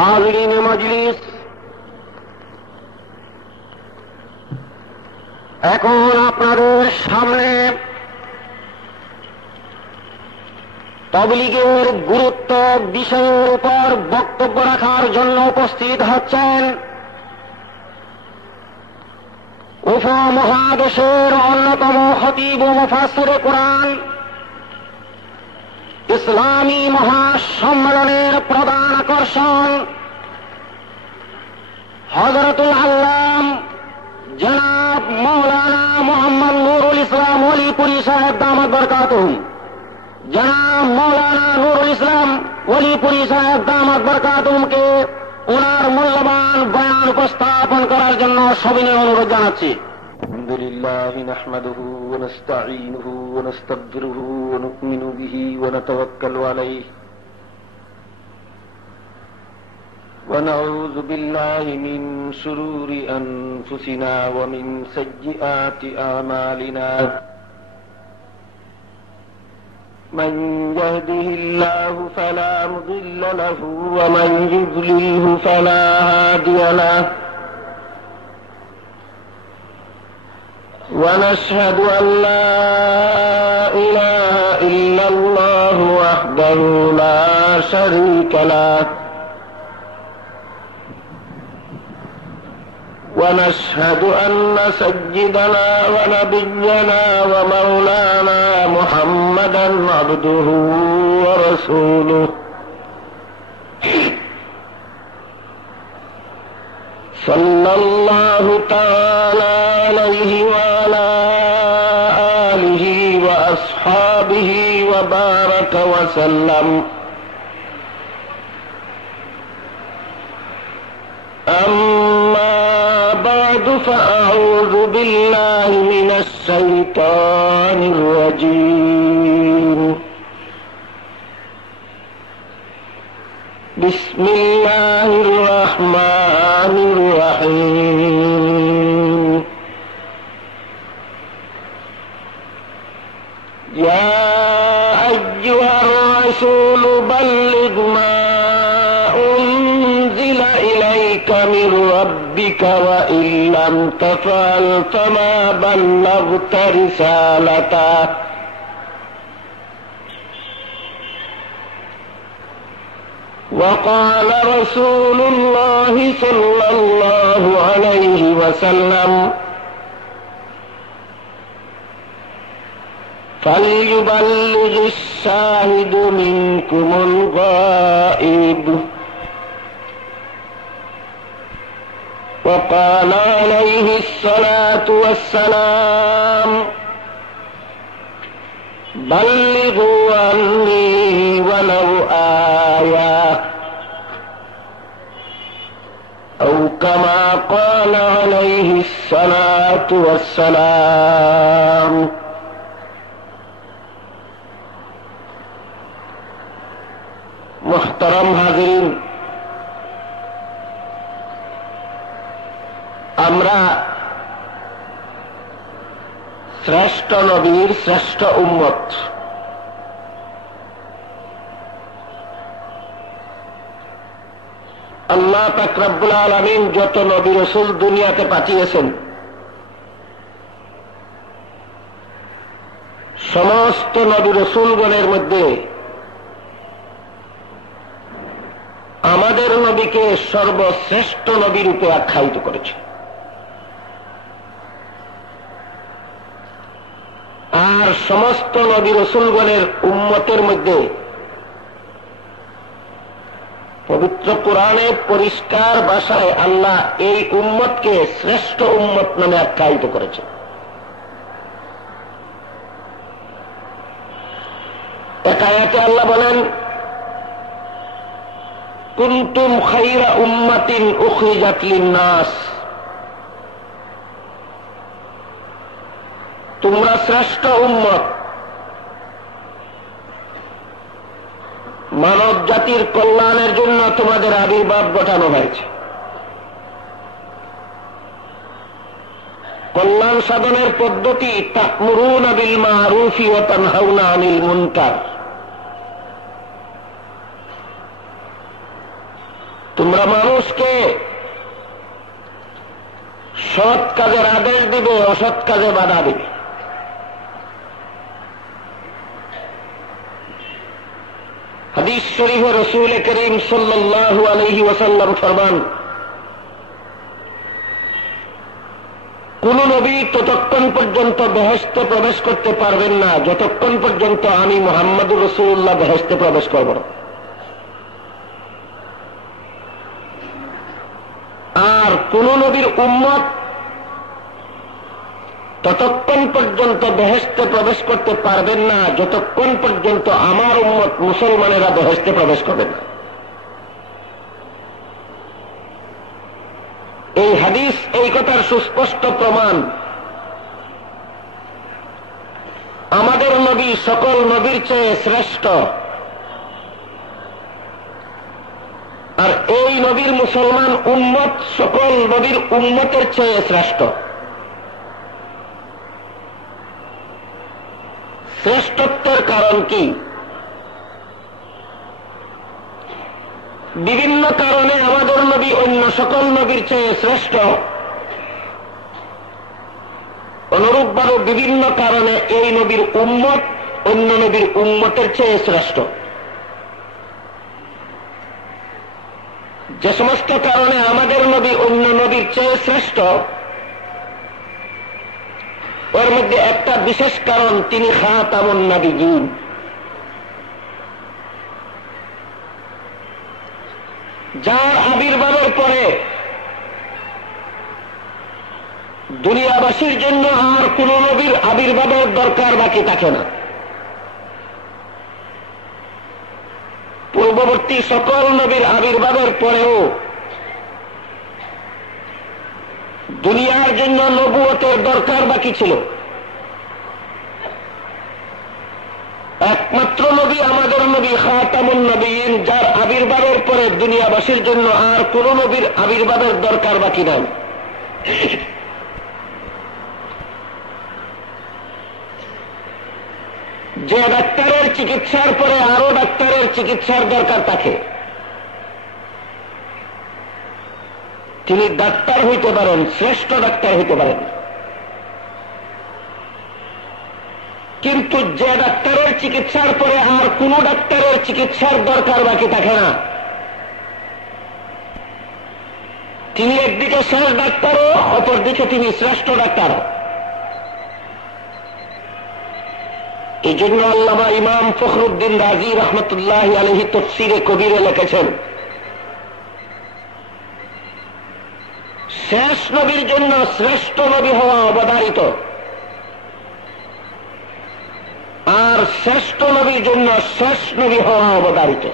হাজিরিন মজলিস, এখন আপনাদের সামনে তাবলীগের গুরুত্ব বিষয়ের উপর বক্তব্য রাখার জন্য উপস্থিত হচ্ছেন উপমহাদেশের অন্যতম খতিব ও মুফাসসিরে কুরআন, ইসলামী মহাসম্মেলনের প্রধান আকর্ষণ হযরতুল আল্লাম জনাব মাওলানা মুহাম্মদ নুরুল ইসলাম ওলিপুরী সাহেব দামাত বরকাতুহুম। জনাব মাওলানা নুরুল ইসলাম ওলিপুরী সাহেব দামাত বরকাতুহুমকে ওনার মূল্যবান বয়ান উপস্থাপন করার জন্য সবিনয় অনুরোধ জানাচ্ছি। আলহামদুলিল্লাহ নাহমাদুহু ওয়া নাস্তাঈনুহু ওয়া নাস্তাগফিরুহু ওয়া নু'মিনু বিহি ওয়া নাতাওয়াক্কালু আলাইহি ওয়া নাউযু বিল্লাহি মিন শুরুরি আনফুসিনা ওয়া মিন সাইয়্যাতি আমালিনা। من يهده الله فلا مضل له ومن يضلله فلا هادي له ونشهد أن لا إله إلا الله وحده لا شريك له ونشهد أن سيدنا ونبينا ومولانا محمدا عبده ورسوله صلى الله تعالى عليه وعلى آله وأصحابه وبارك وسلم. أما بعد فأعوذ بالله من الشيطان الرجيم. بسم الله الرحمن الرحيم. يا أيها الرسول بلغ ما أنزل إليك من ربك وإن لم تفعل فما بلغت رسالته. وقال رسول الله صلى الله عليه وسلم فليبلغ الشاهد منكم الغائب. وقال عليه الصلاة والسلام بلغوا عني ولو آية أو كما قال عليه الصلاة والسلام. محترم হাজিরিন, আমরা শ্রেষ্ঠ নবীর শ্রেষ্ঠ উম্মত। আল্লাহ পাক রব্বুল আলামিন যত নবী রাসূল দুনিয়াতে পাঠিয়েছেন, সমস্ত নবী রাসূলগণের মধ্যে আমাদের নবীকে সর্বশ্রেষ্ঠ নবী রূপে আখ্যায়িত করেছে। আর সমস্ত নবী রাসূলগণের উম্মতের মধ্যে পবিত্র কোরআনে পরিষ্কার ভাষায় আল্লাহ এই উম্মতকে শ্রেষ্ঠ উম্মত নামে আখ্যায়িত করেছে। এক আয়াতে আল্লাহ বলেন, কুনতুম খায়রা উম্মাতিন উখরিজাত লিন-নাস, তোমরা শ্রেষ্ঠ উম্মত, মানব জাতির কল্যাণের জন্য তোমাদের আবির্ভাব ঘটানো হয়েছে। কল্যাণ সাধনের পদ্ধতি তা'মুরুনা বিল মা'রুফি ওয়া তানহাউনা আনিল মুনকার। তোমরা মানুষকে সৎ কাজের আদেশ দিবে, অসৎ কাজে বাধা দিবে। হাদিস শরীফে রাসূল করিম সাল্লাল্লাহু আলাইহি ওয়াসাল্লাম ফরমান, কোন নবী ততক্ষণ পর্যন্ত বেহেশতে প্রবেশ করতে পারবেন না যতক্ষণ পর্যন্ত আমি মুহাম্মদুর রাসূলুল্লাহ বেহেশতে প্রবেশ করব না। আর কোন নবীর উম্মত ততক্ষণ পর্যন্ত বেহেশতে প্রবেশ করতে পারবেন না যতক্ষণ পর্যন্ত আমার উম্মত মুসলমানেরা বেহেশতে প্রবেশ করবে না। এই হাদিস এই কথার সুস্পষ্ট প্রমাণ। আমাদের নবী সকল নবীর চেয়ে শ্রেষ্ঠ, আর এই নবীর মুসলমান উম্মত সকল নবীর উম্মতের চেয়ে শ্রেষ্ঠ। শ্রেষ্ঠত্বের কারণ কি? বিভিন্ন কারণে আমাদের নবী অন্য সকল নবীর চেয়ে শ্রেষ্ঠ, অনুরূপভাবে বিভিন্ন কারণে এই নবীর উম্মত অন্য নবীর উম্মতের চেয়ে শ্রেষ্ঠ। যে সমস্ত কারণে আমাদের নবী অন্য নবীর চেয়ে শ্রেষ্ঠ, ওর মধ্যে একটা বিশেষ কারণ, তিনি খাতামুন নবিয়্যিন। যার আবির্ভাবের পরে দুনিয়াবাসীর জন্য আর কোন নবীর আবির্ভাবের দরকার বাকি থাকে না। পূর্ববর্তী সকল নবীর আবির্ভাবের পরেও দুনিয়ার জন্য নবুয়তের দরকার বাকি ছিল। একমাত্র নবী আমাদের নবী খাতামুন নবিয়্যিন, যার আবির্ভাবের পরে দুনিয়াবাসীর জন্য আর কোন নবীর আবির্ভাবের দরকার বাকি নাই। যে ডাক্তারের চিকিৎসার পরে আরো ডাক্তারের চিকিৎসার দরকার থাকে, তিনি ডাক্তার হইতে পারেন, শ্রেষ্ঠ ডাক্তার হইতে পারেন। কিন্তু যে ডাক্তারের চিকিৎসার পরে আর কোন ডাক্তারের চিকিৎসার দরকার বাকি থাকে না, তিনি একদিকে শেষ ডাক্তারও, অপরদিকে তিনি শ্রেষ্ঠ ডাক্তার। এই জন্য আল্লামা ইমাম ফখরুদ্দিন রাজি রহমতুল্লাহি আলাইহি তাফসীরে কবিরে লিখেছেন, শেষ নবীর জন্য শ্রেষ্ঠ নবী হওয়া অবধারিত, আর শ্রেষ্ঠ নবীর জন্য শেষ নবী হওয়া অবধারিত।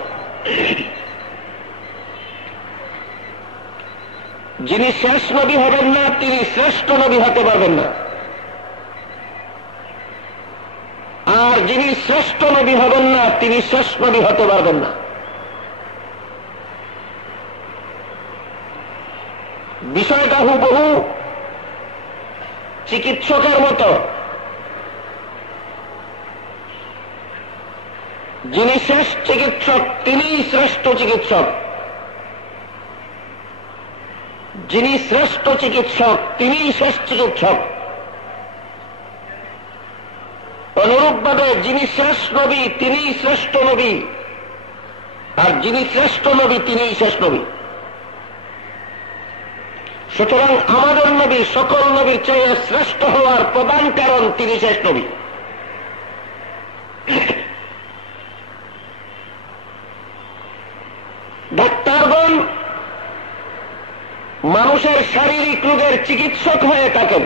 যিনি শেষ নবী হবেন না তিনি শ্রেষ্ঠ নবী হতে পারবেন না, আর যিনি শ্রেষ্ঠ নবী হবেন না তিনি শেষ নবী হতে পারবেন না। বিষয়টা হুবহু চিকিৎসকের মতো। যিনি শেষ চিকিৎসক তিনিই শ্রেষ্ঠ চিকিৎসক, যিনি শ্রেষ্ঠ চিকিৎসক তিনিই শেষ চিকিৎসক। অনুরূপভাবে যিনি শেষ নবী তিনিই শ্রেষ্ঠ নবী, আর যিনি শ্রেষ্ঠ নবী তিনিই শেষ নবী। সুতরাং আমাদের নবী সকল নবীর চেয়ে শ্রেষ্ঠ হওয়ার প্রধান কারণ তিনি শেষ নবী। ডাক্তারগণ মানুষের শারীরিক রোগের চিকিৎসক হয়ে থাকেন,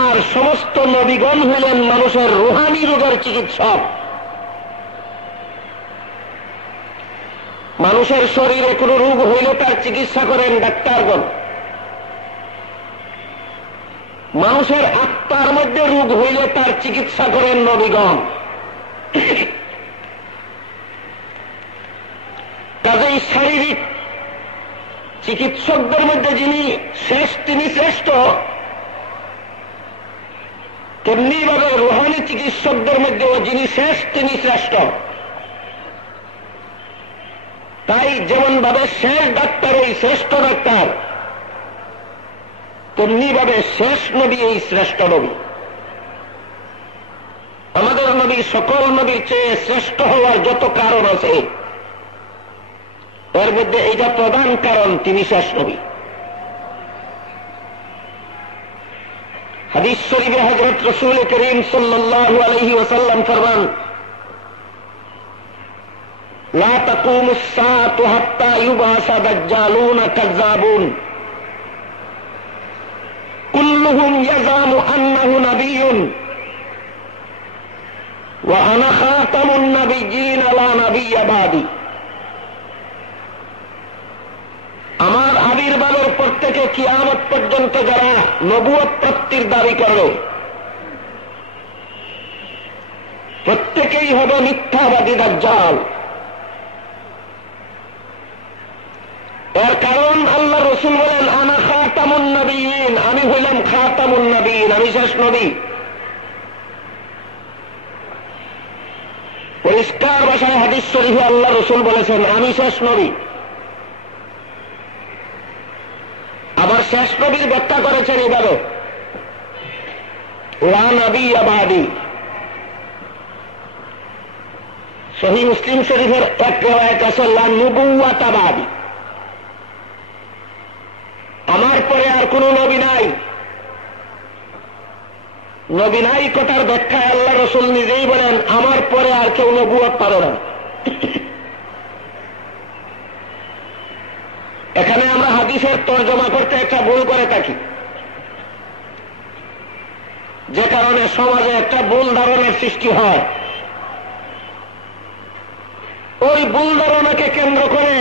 আর সমস্ত নবীগণ হলেন মানুষের রুহানি রোগের চিকিৎসক। মানুষের শরীরে কোনো রোগ হইলে তার চিকিৎসা করেন ডাক্তারগণ, মানুষের আত্মার মধ্যে রোগ হইলে তার চিকিৎসা করেন নবীগণ। কাজেই শারীরিক চিকিৎসকদের মধ্যে যিনি শেষ তিনি শ্রেষ্ঠ, তেমনি ভাবে রুহানি চিকিৎসকদের মধ্যেও যিনি শেষ তিনি শ্রেষ্ঠ। তাই যেমন ভাবে শেষ ডাক্তার এই শ্রেষ্ঠ ডাক্তার, তেমনি ভাবে শেষ নবী এই শ্রেষ্ঠ নবী। আমাদের নবী সকল নবীর চেয়ে শ্রেষ্ঠ হওয়ার যত কারণ আছে, এর মধ্যে এইটা প্রধান কারণ, তিনি শেষ নবী। হাদিস শরীফে হযরত রাসূল করিম সাল্লাল্লাহু আলাইহি ওয়াসাল্লাম ফরমান, লা তাকুমুস সাআতু হাত্তা ইউবাসা দাজ্জালুনা কাযযাবুন কুল্লুহুম ইয়াজামু আন্নাহু নাবিয়্যুন ওয়া আনা খাতামুন নাবিয়্যিন লা নাবিয়্যা বাদি। আমার আবির্ভাবের পর থেকে কিয়ামত পর্যন্ত যারা নবুয়ত প্রাপ্তির দাবি করবে, প্রত্যেকেই হবে মিথ্যাবাদী দাজ্জাল। এর কারণ আল্লাহ রসুল বলেন, আনা খাতামুন নবিয়্যিন, আমি হইলাম খাতামুন নবিয়্যিন, আমি শেষ নবী। পরিষ্কার ভাষায় হাদিস শরীফে আল্লাহ রসুল বলেছেন, আমি শেষ নবী। আবার শেষ নবীর ব্যাখ্যা করেছেন এইভাবে, লা নাবিয়্যা বাদি। সহিহ মুসলিম শরীফের এক riwayat আছে, লা নুবুওয়াতা বাদি, আমার পরে আর কোন নবী নাই। নবী নাই কথার ব্যাখ্যায় আল্লাহ রসুল নিজেই বলেন, আমার পরে আর কেউ নবুয়ত পাবে না। এখানে আমরা হাদিসের তর্জমা করতে একটা ভুল করে থাকি, যে কারণে সমাজে একটা ভুল ধারণার সৃষ্টি হয়। ওই ভুল ধারণাকে কেন্দ্র করে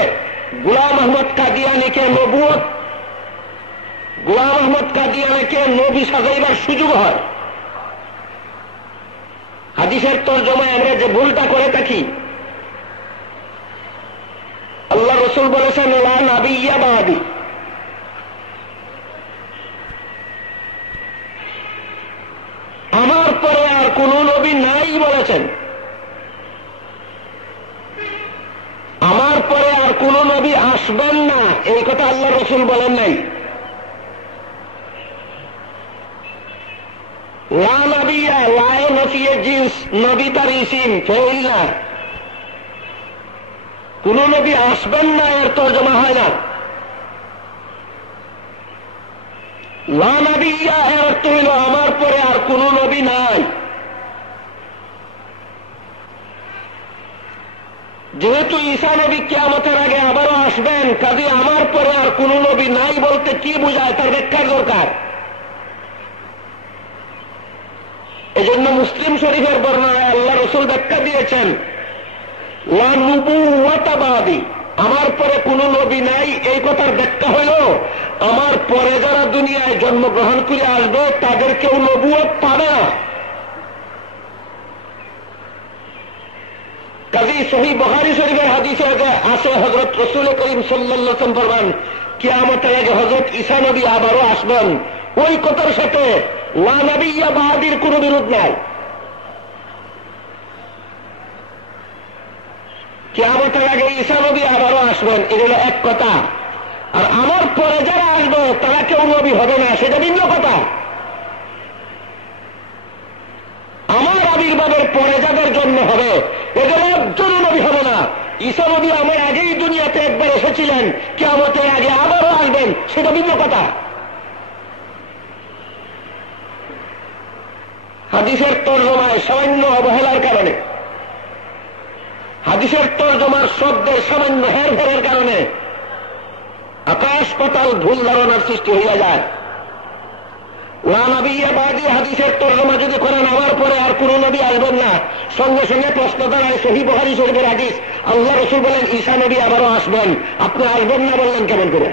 গোলাম আহমদ কাদিয়ানীকে নবুয়ত, গোলাম আহমদ কাদিয়ানীকে নবী সাজাইবার সুযোগ হয়। হাদিসের তর্জমায় আমরা যে ভুলটা করে থাকি, আল্লাহ রসুল বলেছেন, লা নাবিয়্যা বাদি, আমার পরে আর কোন নবী নাই বলেছেন। আমার পরে আর কোন নবী আসবেন না, এই কথা আল্লাহ রসুল বলেন নাই। লা নাবিয়্যা, লায়ে নফিয়ে জিন্স, নবী তার ইসিম, ফেইল না। কোন নবী আসবেন না এর তর্জমা হয় না। লা নাবিয়্যা এর অর্থ হইল আমার পরে আর কোন নবী নাই। যেহেতু ঈসা নবী কিয়ামতের আগে আবারও আসবেন, কাজে আমার পরে আর কোন নবী নাই বলতে কি বোঝায় তার ব্যাখ্যার দরকার। এজন্য মুসলিম শরীফের বর্ণনায় আল্লাহ রসুল ব্যাখ্যা দিয়েছেন, লা নুবুওয়াতা বাদি, আমার পরে কোন নবী নাই। এই কথার ব্যাখ্যা হইল, আমার পরে যারা দুনিয়ায় জন্মগ্রহণ করে আসবে তাদের কেউ নবুয়ত পাবে না। কাজেই সহিহ বুখারী শরীফের হাদিসে আছে, হযরত রাসূল করিম সাল্লাল্লাহু আলাইহি ওয়াসাল্লাম ফরমান, কিয়ামতের আগে হযরত ঈসা নবী আবারও আসবেন। ওই কথার সাথে লা নাবিয়্যা বাদির কোন বিরোধ নাই। কিয়ামতের আগে ঈসা নবী আবারও আসবেন, এটা হল এক কথা। আর আমার পরে যারা আসবে তারা কেউ নবী হবে না, সেটা ভিন্ন কথা। আমার আবির্ভাবের পরে যাদের জন্ম হবে এদের একজনও নবী হবে না। ঈসা নবী আমার আগেই দুনিয়াতে একবার এসেছিলেন, কিয়ামতের আগে আবারও আসবেন, সেটা ভিন্ন কথা। হাদিসের তর্জমায় সামান্য অবহেলার কারণে, হাদিসের তর্জমার শব্দের সামান্য হেরফেরের কারণে আকাশ পাতাল ভুল ধারণার সৃষ্টি হইয়া যায়। লা নাবিয়্যা বাদি হাদিসের তর্জমা যদি করেন, আমার পরে আর কোন নবী আসবেন না, সঙ্গে সঙ্গে প্রশ্ন দাঁড়ায় সহিহ বুখারী শরীফের হাদিস, আল্লাহ রসুল বলেন ঈসা নবী আবারও আসবেন, আপনি আসবেন না বললেন কেমন করে?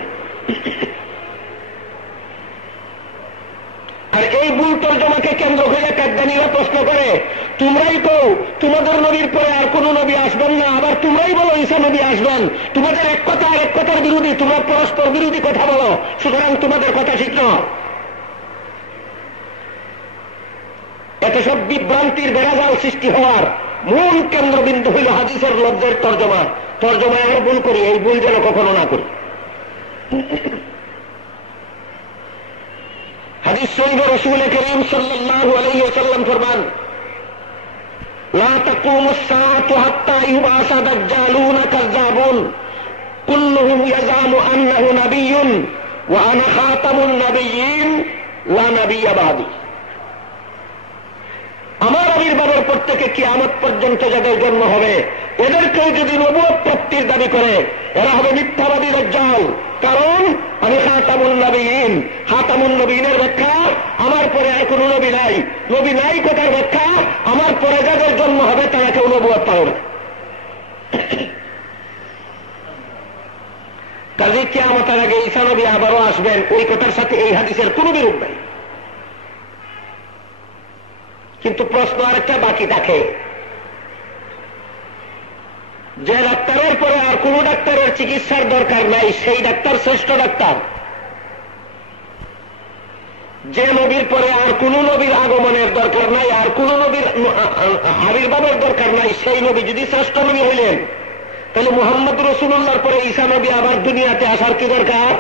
আর এই ভুল তর্জমাকে কেন্দ্র করে কাদ্দানীরা প্রশ্ন করে, তোমরাই তো তোমাদের নবীর পরে আর কোন নবী আসবেন না, আবার তোমরাই বলো ঈসা নবী আসবেন। তোমাদের এক কথা আর এক কথার বিরোধী, তোমরা পরস্পর বিরোধী কথা বলো, সুতরাং তোমাদের কথা ঠিক নয়। এত সব বিভ্রান্তির বেড়াজাল সৃষ্টি হওয়ার মূল কেন্দ্রবিন্দু হইল হাদিসের লফজের তর্জমা। তর্জমায় আমরা ভুল করি, এই ভুল যেন কখনো না করি। হাদিস শরীফে রাসূল করিম সাল্লাল্লাহু আলাইহি ওয়াসাল্লাম ফরমান, লা তাকুমুস সাআতু হাত্তা ইউবাসা দাজ্জালুনা কাযযাবুন কুল্লুহুম ইয়াজামু আন্নাহু নাবিয়্যুন ওয়া আনা খাতামুন নাবিয়্যিন লা নাবিয়্যা বাদি। আমার আবির্ভাবের পর থেকে কিয়ামত পর্যন্ত যাদের জন্ম হবে, এদেরকেও যদি নবুয়ত প্রাপ্তির দাবি করে, এরা হবে মিথ্যাবাদী দাজ্জাল। কারণ আমি খাতামুন নবিয়্যিন। খাতামুন নবিয়্যিনের ব্যাখ্যা, আমার পরে আর কোন নবী নাই। নবী নাই কথার ব্যাখ্যা, আমার পরে যাদের জন্ম হবে তারা কেউ নবুয়ত পাবে না। কাজে কিয়ামতের আগে ঈসা নবী আবারও আসবেন, ওই কথার সাথে এই হাদিসের কোন বিরোধ নাই। কিন্তু প্রশ্ন আরেকটা বাকি থাকে, যে ডাক্তারের পরে আর কোন ডাক্তারের চিকিৎসার দরকার নাই, সেই ডাক্তার শ্রেষ্ঠ ডাক্তার। যে নবীর পরে আর কোন নবীর আগমনের দরকার নাই, আর কোন নবীর আবির্ভাবের দরকার নাই, সেই নবী যদি শ্রেষ্ঠ নবী হইলেন, তাহলে মুহাম্মদ রাসূলুল্লাহর পরে ঈসা নবী আবার দুনিয়াতে আসার কি দরকার?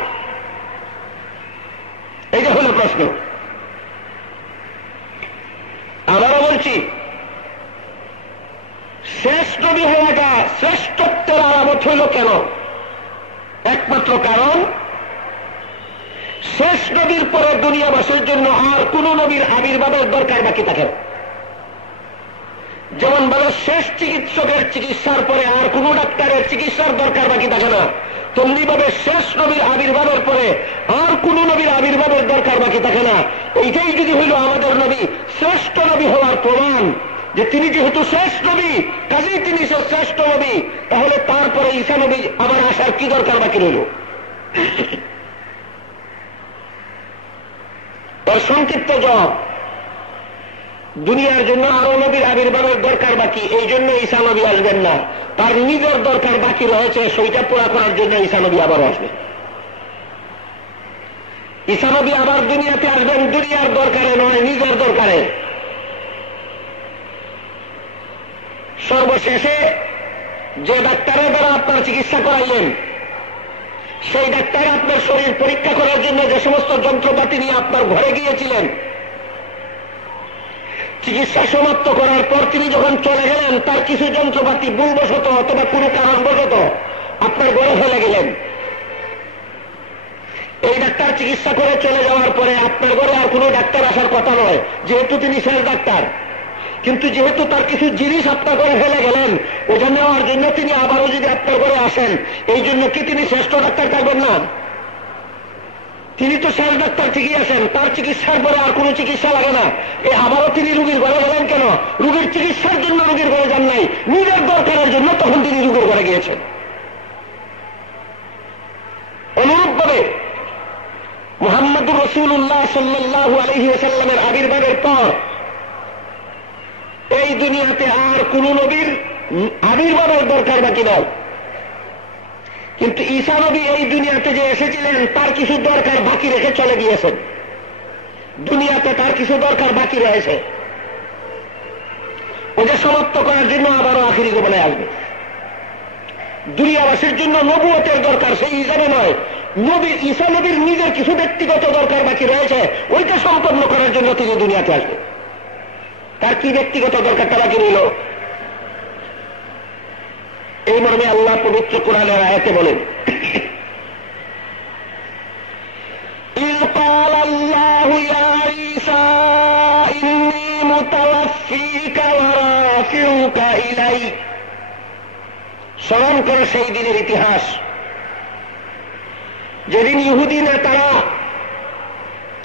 এইটা হলো প্রশ্ন। আবারও বলছি, শেষ নবী হওয়াটা শ্রেষ্ঠত্বের আলামত হইল কেন? একমাত্র কারণ, শেষ নবীর পরে দুনিয়াবাসীর জন্য আর কোন নবীর আবির্ভাবের দরকার বাকি থাকে না। যেমন বলে শেষ চিকিৎসকের চিকিৎসার পরে আর কোন ডাক্তারের চিকিৎসার দরকার বাকি থাকে না, তেমনি ভাবে শেষ নবীর আবির্ভাবের পরে আর কোন নবীর আবির্ভাবের দরকার বাকি থাকে না। এইটাই যদি হইল আমাদের নবী শ্রেষ্ঠ নবী হওয়ার প্রমাণ, যে তিনি যেহেতু শেষ নবী, কাজেই তিনি শ্রেষ্ঠ নবী, তাহলে তারপরে ঈসা নবী আবার আসার কি দরকার বাকি রইল? তার সংক্ষিপ্ত জবাব, দুনিয়ার জন্য আরো নবীর আবির্ভাবের দরকার বাকি, এই জন্য ঈসা নবী আসবেন না। তার নিজের দরকার বাকি রয়েছে, সেইটা পুরা করার জন্য ঈসা নবী আবার আসবেন। ঈসা নবী আবার দুনিয়াতে আসবেন দুনিয়ার দরকারে নয়, নিজের দরকারে। সর্বশেষে যে ডাক্তারের দ্বারা আপনার চিকিৎসা করাইলেন, সেই ডাক্তার আপনার শরীর পরীক্ষা করার জন্য যে সমস্ত যন্ত্রপাতি নিয়ে আপনার ঘরে গিয়েছিলেন, চিকিৎসা সমাপ্ত করার পর তিনি যখন চলে গেলেন, তার কিছু যন্ত্রপাতি ভুলবশত অথবা কোনো কারণবশত আপনার ঘরে ফেলে গেলেন। এই ডাক্তার চিকিৎসা করে চলে যাওয়ার পরে আপনার ঘরে আর কোনো ডাক্তার আসার কথা নয়, যেহেতু তিনি শেষ ডাক্তার। কিন্তু যেহেতু তার কিছু জিনিস আপনার ঘরে ফেলে গেলেন, ওটা নেওয়ার জন্য তিনি আবারও যদি আপনার ঘরে আসেন, এই জন্য কি তিনি শ্রেষ্ঠ ডাক্তার থাকবেন না? তিনি তো শেষ ডাক্তার ঠিকই আছেন, তার চিকিৎসার পরে আর কোনো চিকিৎসা লাগে না। আবারও তিনি রুগীর ঘরে গেলেন কেন? রুগীর চিকিৎসার জন্য রুগীর ঘরে যান নাই, নিজের দরকারের জন্য তখন তিনি রুগীর ঘরে গিয়েছেন। অনুরূপভাবে মুহাম্মদুর রাসূলুল্লাহ সাল্লাল্লাহু আলাইহি ওয়াসাল্লামের আবির্ভাবের পর এই দুনিয়াতে আর কোন নবীর আবির্ভাবের দরকার বাকি নয়। কিন্তু ঈসা নবী এই দুনিয়াতে যে এসেছিলেন, তার কিছু দরকার বাকি রেখে চলে গিয়েছেন। দুনিয়াতে তার কিছু দরকার বাকি রয়েছে, ওটা সমাপ্ত করার জন্য আবারও আখিরি জীবনে আসবে। দুনিয়াবাসীর জন্য নবুয়তের দরকার সেই হিসাবে নয়, নবী ঈসা নবীর নিজের কিছু ব্যক্তিগত দরকার বাকি রয়েছে, ওইটা সম্পন্ন করার জন্য তিনি দুনিয়াতে আসবেন। তার কি ব্যক্তিগত দরকারটা বাকি রইল? এই মর্মে আল্লাহ পবিত্র কোরআনের আয়াতে বলেন, إِذْ قَالَ اللَّهُ يَا عِيسَى إِنِّي مُتَوَفِّيكَ وَرَافِعُكَ إِلَيَّ। স্মরণ করে সেই দিনের ইতিহাস, যেদিন ইহুদি নেতারা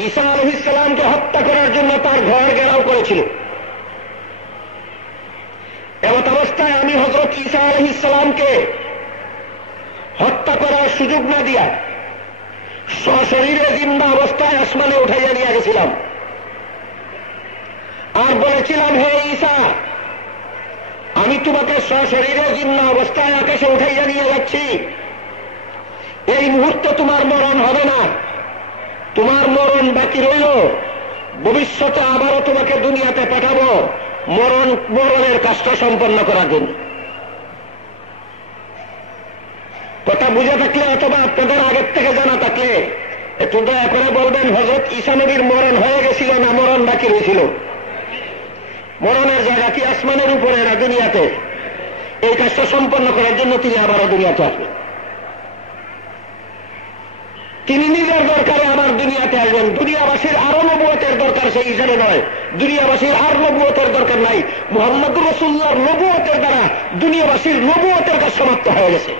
ঈসা আলাইহিস সালামকে হত্যা করার জন্য তার ঘর ঘেরাও করেছিল। এমত অবস্থায় আমি হযরত ঈসা আলাইহিস সালামকে হত্যা করার সুযোগ না দিয়া সশরীরে জিন্দা অবস্থায় আসমানে উঠাইয়া নিয়ে গেছিলাম, আর বলেছিলাম, হে ঈসা, আমি তোমাকে সশরীরে জিন্দা অবস্থায় আকাশে উঠাইয়া নিয়ে যাচ্ছি। এই মুহূর্তে তোমার মরণ হবে না, তোমার মরণ বাকি রইল। ভবিষ্যতে আবারও তোমাকে দুনিয়াতে পাঠাবো, মরণের কষ্ট সম্পন্ন করার জন্য। কথা বুঝে থাকলে অথবা আপনাদের আগের থেকে জানা থাকলে একটু দয়া করে বলবেন, হযরত ঈসা নবীর মরণ হয়ে গেছিল না মরণ বাকি রয়েছিল? মরণের জায়গা কি আসমানের উপরে না দুনিয়াতে? এই কাজটা সম্পন্ন করার জন্য তিনি আবারও দুনিয়াতে আসবেন। তিনি নিজের দরকারে আবার দুনিয়াতে আসবেন। দুনিয়াবাসীর আরো নবুয়তের দরকার সেই হিসাবে নয়, দুনিয়াবাসীর আর নবুয়তের দরকার নাই। মুহাম্মদুর রাসূলুল্লাহর নবুয়তের দ্বারা দুনিয়াবাসীর নবুয়তের কাজ সমাপ্ত হয়ে গেছে।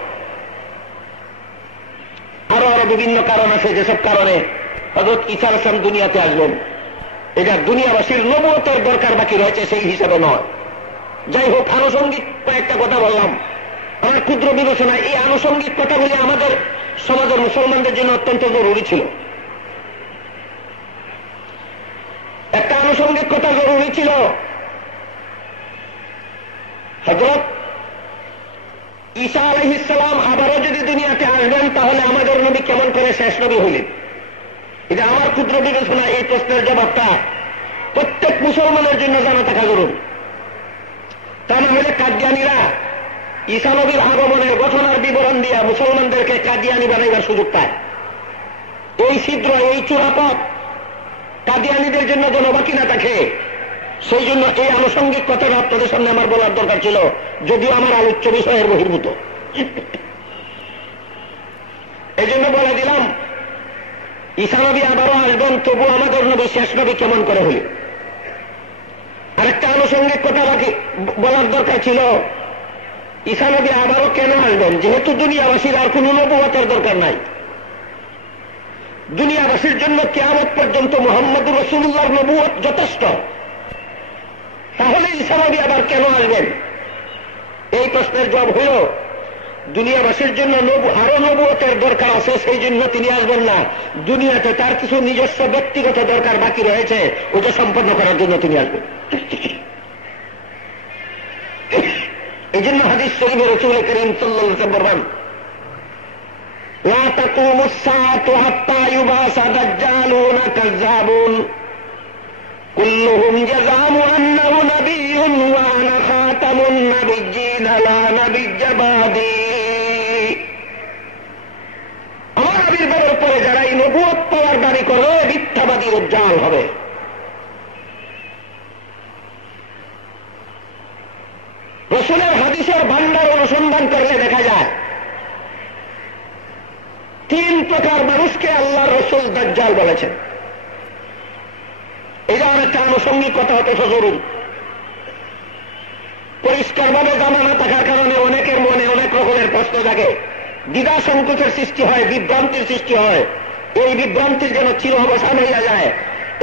আরো আরো বিভিন্ন কারণ আছে, যেসব কারণে হযরত ঈসা আলাইহিস সালাম দুনিয়াতে আসবেন, এটা দুনিয়াবাসীর নবুয়তের দরকার বাকি রয়েছে সেই হিসাবে নয়। যাই হোক, আনুষঙ্গিক কয়েকটা কথা বললাম আমার ক্ষুদ্র বিবেচনায়। এই আনুষঙ্গিক কথাগুলি আমাদের সমাজের মুসলমানদের জন্য অত্যন্ত জরুরি ছিল। একটা আনুষঙ্গিক কথা জরুরি ছিল, হযরত ঈসা আলাইহিস সালাম আবারও যদি দুনিয়াতে আসবেন তাহলে আমাদের নবী কেমন করে শেষ নবী হইলেন? এটা আমার ক্ষুদ্র বিবেচনা। এই প্রশ্নের জবাবটা প্রত্যেক মুসলমানের জন্য জানা থাকা জরুরি। তা না হলে কাদিয়ানীরা ঈসা নবীর আগমনের ঘটনার বিবরণ দিয়া মুসলমানদেরকে কাদিয়ানী বানাইবার সুযোগ পায়। এই ছিদ্র, এই চূড়াপথ কাদিয়ানীদের জন্য যেন বাকি না থাকে, সেই জন্য এই আনুষঙ্গিক কথাটা আপনাদের সামনে আমার বলার দরকার ছিল, যদিও আমার আলোচ্য বিষয়ের বহির্ভূত। এই জন্য বলে দিলাম, ঈসা নবী আবারও আসবেন, তবু আমাদের নবী শেষ নবী কেমন করে হইল? আরেকটা আনুষঙ্গিক কথা বাকি বলার দরকার ছিল, ঈসা নবী আবারও কেন আসবেন? যেহেতু দুনিয়াবাসীর আর কোন নবুয়তের দরকার নাই, দুনিয়াবাসীর জন্য কিয়ামত পর্যন্ত মুহাম্মদুর রাসূলুল্লাহর নবুয়ত যথেষ্ট, তাহলে ঈসা নবী আবার কেন আসবেন? এই প্রশ্নের জবাব হইল, দুনিয়াবাসীর জন্য আরো নবুয়তের দরকার আছে, সেই জন্য তিনি আসবেন না। দুনিয়াতে তার কিছু নিজস্ব ব্যক্তিগত দরকার বাকি রয়েছে, ওটা সম্পন্ন করার জন্য তিনি আসবেন। এই জন্য হাদিস শরীফে রাসূল করিম সাল্লাল্লাহু আলাইহি ওয়াসাল্লাম বলেন, লা তাকুমুস সাআতু হাত্তা ইউবাসা দাজ্জালুনা কাযযাবুন কুল্লুহুম ইয়াযামু আন্নাহু নাবিয়্যুন ওয়া আনা খাতামুন নাবিয়্যিন লা নাবিয়্যা বাদি। আমার আবির্ভাবের পরে যারা এই নবুয়ত পাওয়ার দাবি করবে, মিথ্যাবাদী দাজ্জাল হবে। রাসূলের হাদিসের ভান্ডার অনুসন্ধান করলে দেখা যায় 3 প্রকার মানুষকে আল্লাহর রাসূল দাজ্জাল বলেছেন। এটা অনেকটা আনুষঙ্গিক কথা হতে জরুরি। পরিষ্কারভাবে জানা না থাকার কারণে অনেকের মনে অনেক রকমের প্রশ্ন জাগে, দ্বিধা সংকোচের সৃষ্টি হয়, বিভ্রান্তির সৃষ্টি হয়। এই বিভ্রান্তির যেন চির অবসান হইয়া যায়,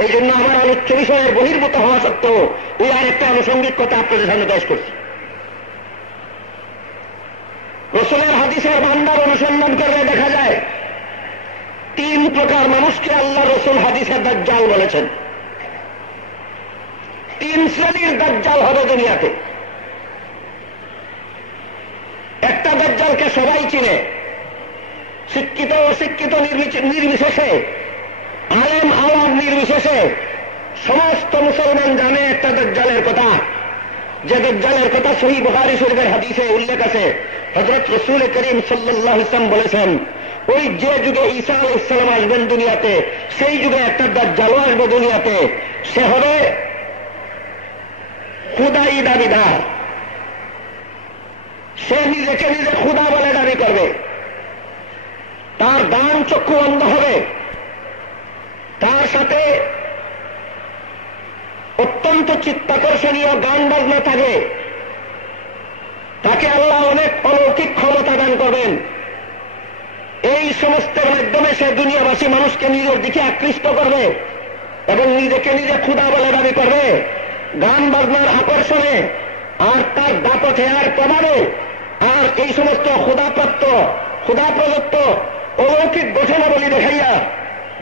এই জন্য আমার আলোচ্য বিষয়ের বহির্ভূত হওয়া সত্ত্বেও এই আরেকটা আনুষঙ্গিক কথা আপনাদের সামনে পেশ করছি। রাসূলের হাদিসের ভান্ডার অনুসন্ধান করলে দেখা যায় 3 প্রকার মানুষকে আল্লাহ রাসূল হাদিসে দাজ্জাল বলেছেন। 3 শ্রেণীর দাজ্জাল হবে দুনিয়াতে। একটা দাজ্জালকে সবাই চিনে, শিক্ষিত অশিক্ষিত নির্বিশেষে, আলেম আওয়াম নির্বিশেষে সমস্ত মুসলমান জানে একটা দাজ্জালের কথা, যে দাজ্জালের কথা সহিহ বুখারী শরীফের হাদিসে উল্লেখ আছে। হযরত রাসূল করিম সাল্লাল্লাহু আলাইহি ওয়াসাল্লাম বলেছেন, ওই যে যুগে ঈসা আলাইহিস সালাম আসবেন দুনিয়াতে, সেই যুগে একটা দাজ্জাল আসবে দুনিয়াতে। সে হবে খুদাই দাবিদার। সে নিজেকে নিজে খুদা বলে দাবি করবে। তার ডান চক্ষু অন্ধ হবে। তার সাথে অত্যন্ত চিত্তাকর্ষণীয় গান বাজনা থাকে। তাকে আল্লাহ অনেক অলৌকিক ক্ষমতা দান করবেন। এই সমস্তের মাধ্যমে সে দুনিয়াবাসী মানুষকে নিজের দিকে আকৃষ্ট করবে এবং নিজেকে নিজে খুদা বলে দাবি করবে গান বাজনার আকর্ষণে আর তার দাপটে আর প্রভাবে। আর এই সমস্ত ক্ষুধাপ্রাপ্ত ক্ষুধা প্রদত্ত অলৌকিক ঘটনাবলী দেখাইয়া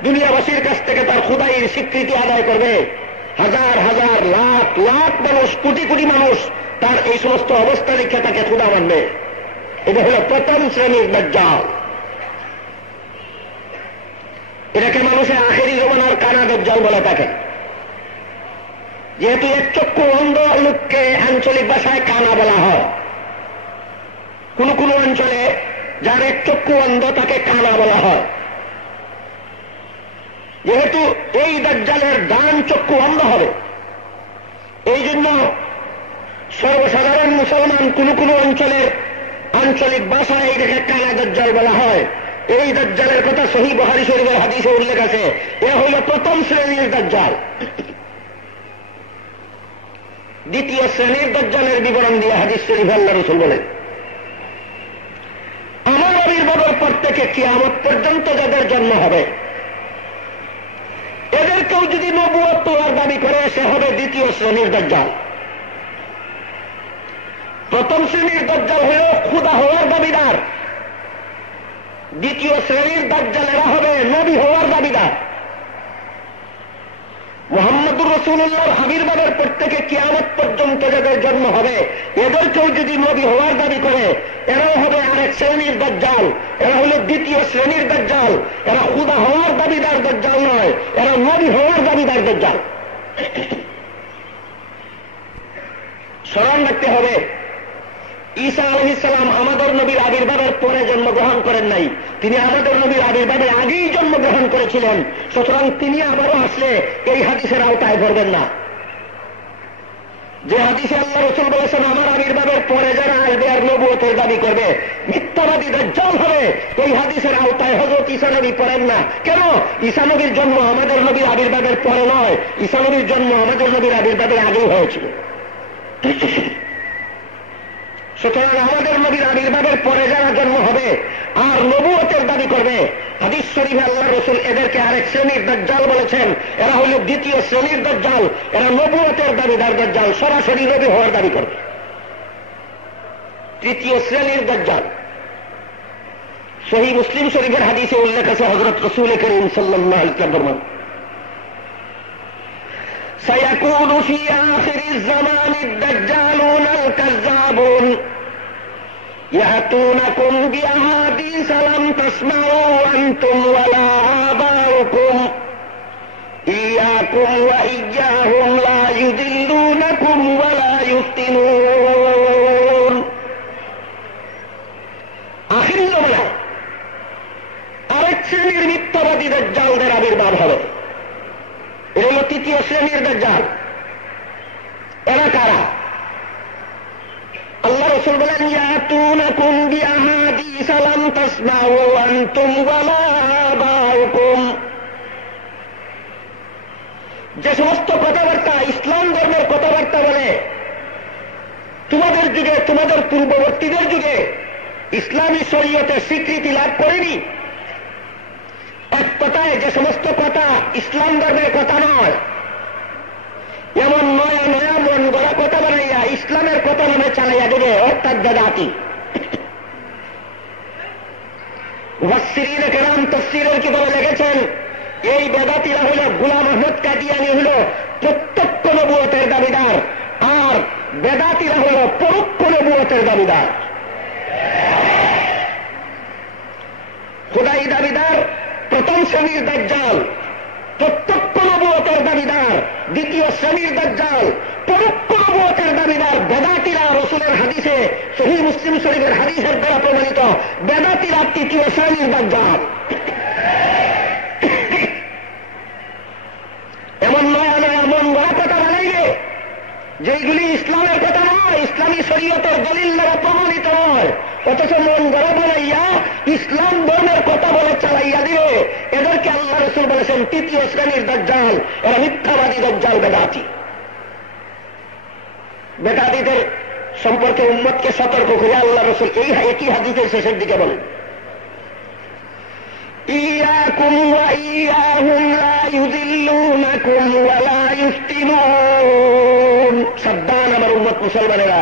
দুনিয়াবাসীর কাছ থেকে তার খুদাইয়ের স্বীকৃতি আদায় করবে। হাজার হাজার লাখ লাখ মানুষ, কোটি কোটি মানুষ তার এই সমস্ত অবস্থা দেখে তাকে খুদা মানবে। এটা হল প্রথম শ্রেণীর দাজ্জাল। এটাকে মানুষে আখেরি জমানার কানা দাজ্জাল বলে থাকে। যেহেতু এক চক্ষু অন্ধ লোককে আঞ্চলিক ভাষায় কানা বলা হয়, কোন কোন অঞ্চলে যার এক চক্ষু অন্ধ তাকে কানা বলা হয়। যেহেতু এই দাজ্জালের ডান চক্ষু অন্ধ হবে, এই জন্য সর্বসাধারণ মুসলমান কোন কোন অঞ্চলের আঞ্চলিক ভাষায় এটাকে কানা দাজ্জাল বলা হয়। এই দাজ্জালের কথা সহিহ বুখারী শরীফের হাদিসে উল্লেখ আছে। এ হইল প্রথম শ্রেণীর দাজ্জাল। দ্বিতীয় শ্রেণীর দাজ্জালের বিবরণ দিয়ে হাদিস শরীফে আল্লাহ রাসূল বলেন, আমার আবির্ভাবের পর থেকে কিয়ামত পর্যন্ত যাদের জন্ম হবে, এদের কেউ যদি নবুয়ত পাওয়ার দাবি করে, সে হবে দ্বিতীয় শ্রেণীর দাজ্জাল। প্রথম শ্রেণীর দাজ্জাল হল খোদা হওয়ার দাবিদার, দ্বিতীয় শ্রেণীর দাজ্জালেরা হবে নবী হওয়ার দাবিদার। মুহাম্মদুর রাসূলুল্লাহর আবির্ভাবের পর থেকে কিয়ামত পর্যন্ত যাদের জন্ম হবে, এদের কেউ যদি নবী হওয়ার দাবি করে, এরাও হবে আরেক শ্রেণীর দাজ্জাল। এরা হল দ্বিতীয় শ্রেণীর দাজ্জাল। এরা খোদা হওয়ার দাবিদার দাজ্জাল নয়, এরা নবী হওয়ার দাবিদার দাজ্জাল। স্মরণ রাখতে হবে, ঈসা আলাইহিস সালাম আমাদের নবীর আবির্ভাবের পরে জন্মগ্রহণ করেন নাই, তিনি আমাদের নবীর আবির্ভাবের আগেই জন্মগ্রহণ করেছিলেন। সুতরাং তিনি আবারও আসলে এই হাদিসের আওতায় ধরবেন না। যে হাদিসে আল্লাহ রাসূল বলেছেন আমার আবির্ভাবের পরে যারা আসবে আর নবুয়তের দাবি করবে, মিথ্যাবাদী দাজ্জাল হবে, এই হাদিসের আওতায় হযরত ঈসা নবী পড়েন না। কেন? ঈসা নবীর জন্ম আমাদের নবীর আবির্ভাবের পরে নয়, ঈসা নবীর জন্ম আমাদের নবীর আবির্ভাবের আগেই হয়েছিল। সুতরাং আমাদের নবীর আবির্ভাবের পরে যারা জন্ম হবে আর নবুয়তের দাবি করবে, হাদিস শরীফে আল্লাহ রাসূল এদেরকে আরেক শ্রেণীর দাজ্জাল বলেছেন। এরা হল দ্বিতীয় শ্রেণীর দাজ্জাল। এরা নবুয়তের দাবিদার দাজ্জাল, সরাসরি নবী হওয়ার দাবি করবে। তৃতীয় শ্রেণীর দাজ্জাল সহিহ মুসলিম শরীফের হাদিসে উল্লেখ আছে, হযরত রাসূল করিম সাল্লাল্লাহু আলাইহি ওয়াসাল্লাম ফরমান, سيكون في آخر الزمان الدجالون الكذابون يأتونكم بأحاديث لم تسمعوا أنتم ولا آباؤكم إياكم وإياهم لا يضلونكم ولا يفتنون। আখির জমানায় আরেক শ্রেণীর মিথ্যাবাদী দাজ্জালদের আবির্ভাব হবে। এরা হল তৃতীয় শ্রেণীর দাজ্জাল। এরা কারা? আল্লাহ রাসূল বলেন, ইয়াতুনাকুম বিআহাদিস লাম তাসমাউ আনতুম ওয়ালা আবাউকুম। যে সমস্ত কথাবার্তা ইসলাম ধর্মের কথাবার্তা বলে, তোমাদের যুগে, তোমাদের পূর্ববর্তীদের যুগে ইসলামী শরীয়তের স্বীকৃতি লাভ করেনি। এক কথায় যে সমস্ত কথা ইসলাম ধর্মের কথা নয়, এমন নয়া নয়া মন গড়া কথা বানাইয়া ইসলামের কথা নামে চালাইয়া দেবে, অর্থাৎ বেদাতি। মুফাসসিরিনে কেরাম তাফসীরের কিতাবে লিখেছেন, এই বেদাতিরা হল গোলাম আহমদ কাদিয়ানী হল প্রত্যক্ষ নবুয়তের দাবিদার, আর বেদাতিরা হল পরোক্ষ নবুয়তের দাবিদার। খোদাই দাবিদার প্রথম শ্রেণীর দাজ্জাল, প্রত্যক্ষ নবুয়তের দাবিদার দ্বিতীয় শ্রেণীর দাজ্জাল, পরোক্ষ নবুয়তের দাবিদার বেদাতিরা। রাসূলের হাদিসে, সহিহ মুসলিম শরীফের হাদিসের দ্বারা প্রমাণিত, বেদাতিরা তৃতীয় শ্রেণীর দাজ্জাল। এমন নয়া নয়া মন গড়া কথা বানাইবে যেগুলি ইসলামের কথা নয়, ইসলামী শরীয়তের দলিল দ্বারা প্রমাণিত নয়, অথচ মন গড়া বানাইয়া ইসলাম ধর্মের কথা বলে চালাইয়া দিবে। এদেরকে আল্লাহ রাসূল বলেছেন তৃতীয় শ্রেণীর দাজ্জাল। এরা মিথ্যাবাদী দাজ্জাল, বেদাতি। বেদাতিদের সম্পর্কে উম্মতকে সতর্ক করে আল্লাহ রাসূল এই একই হাদিসের শেষের দিকে বলেন, ইয়াকুম ওয়া ইয়াহুম লা ইউযিল্লুনাকুম ওয়া লা ইফতিনুন। সাবধান আমার উম্মত মুসলমানেরা,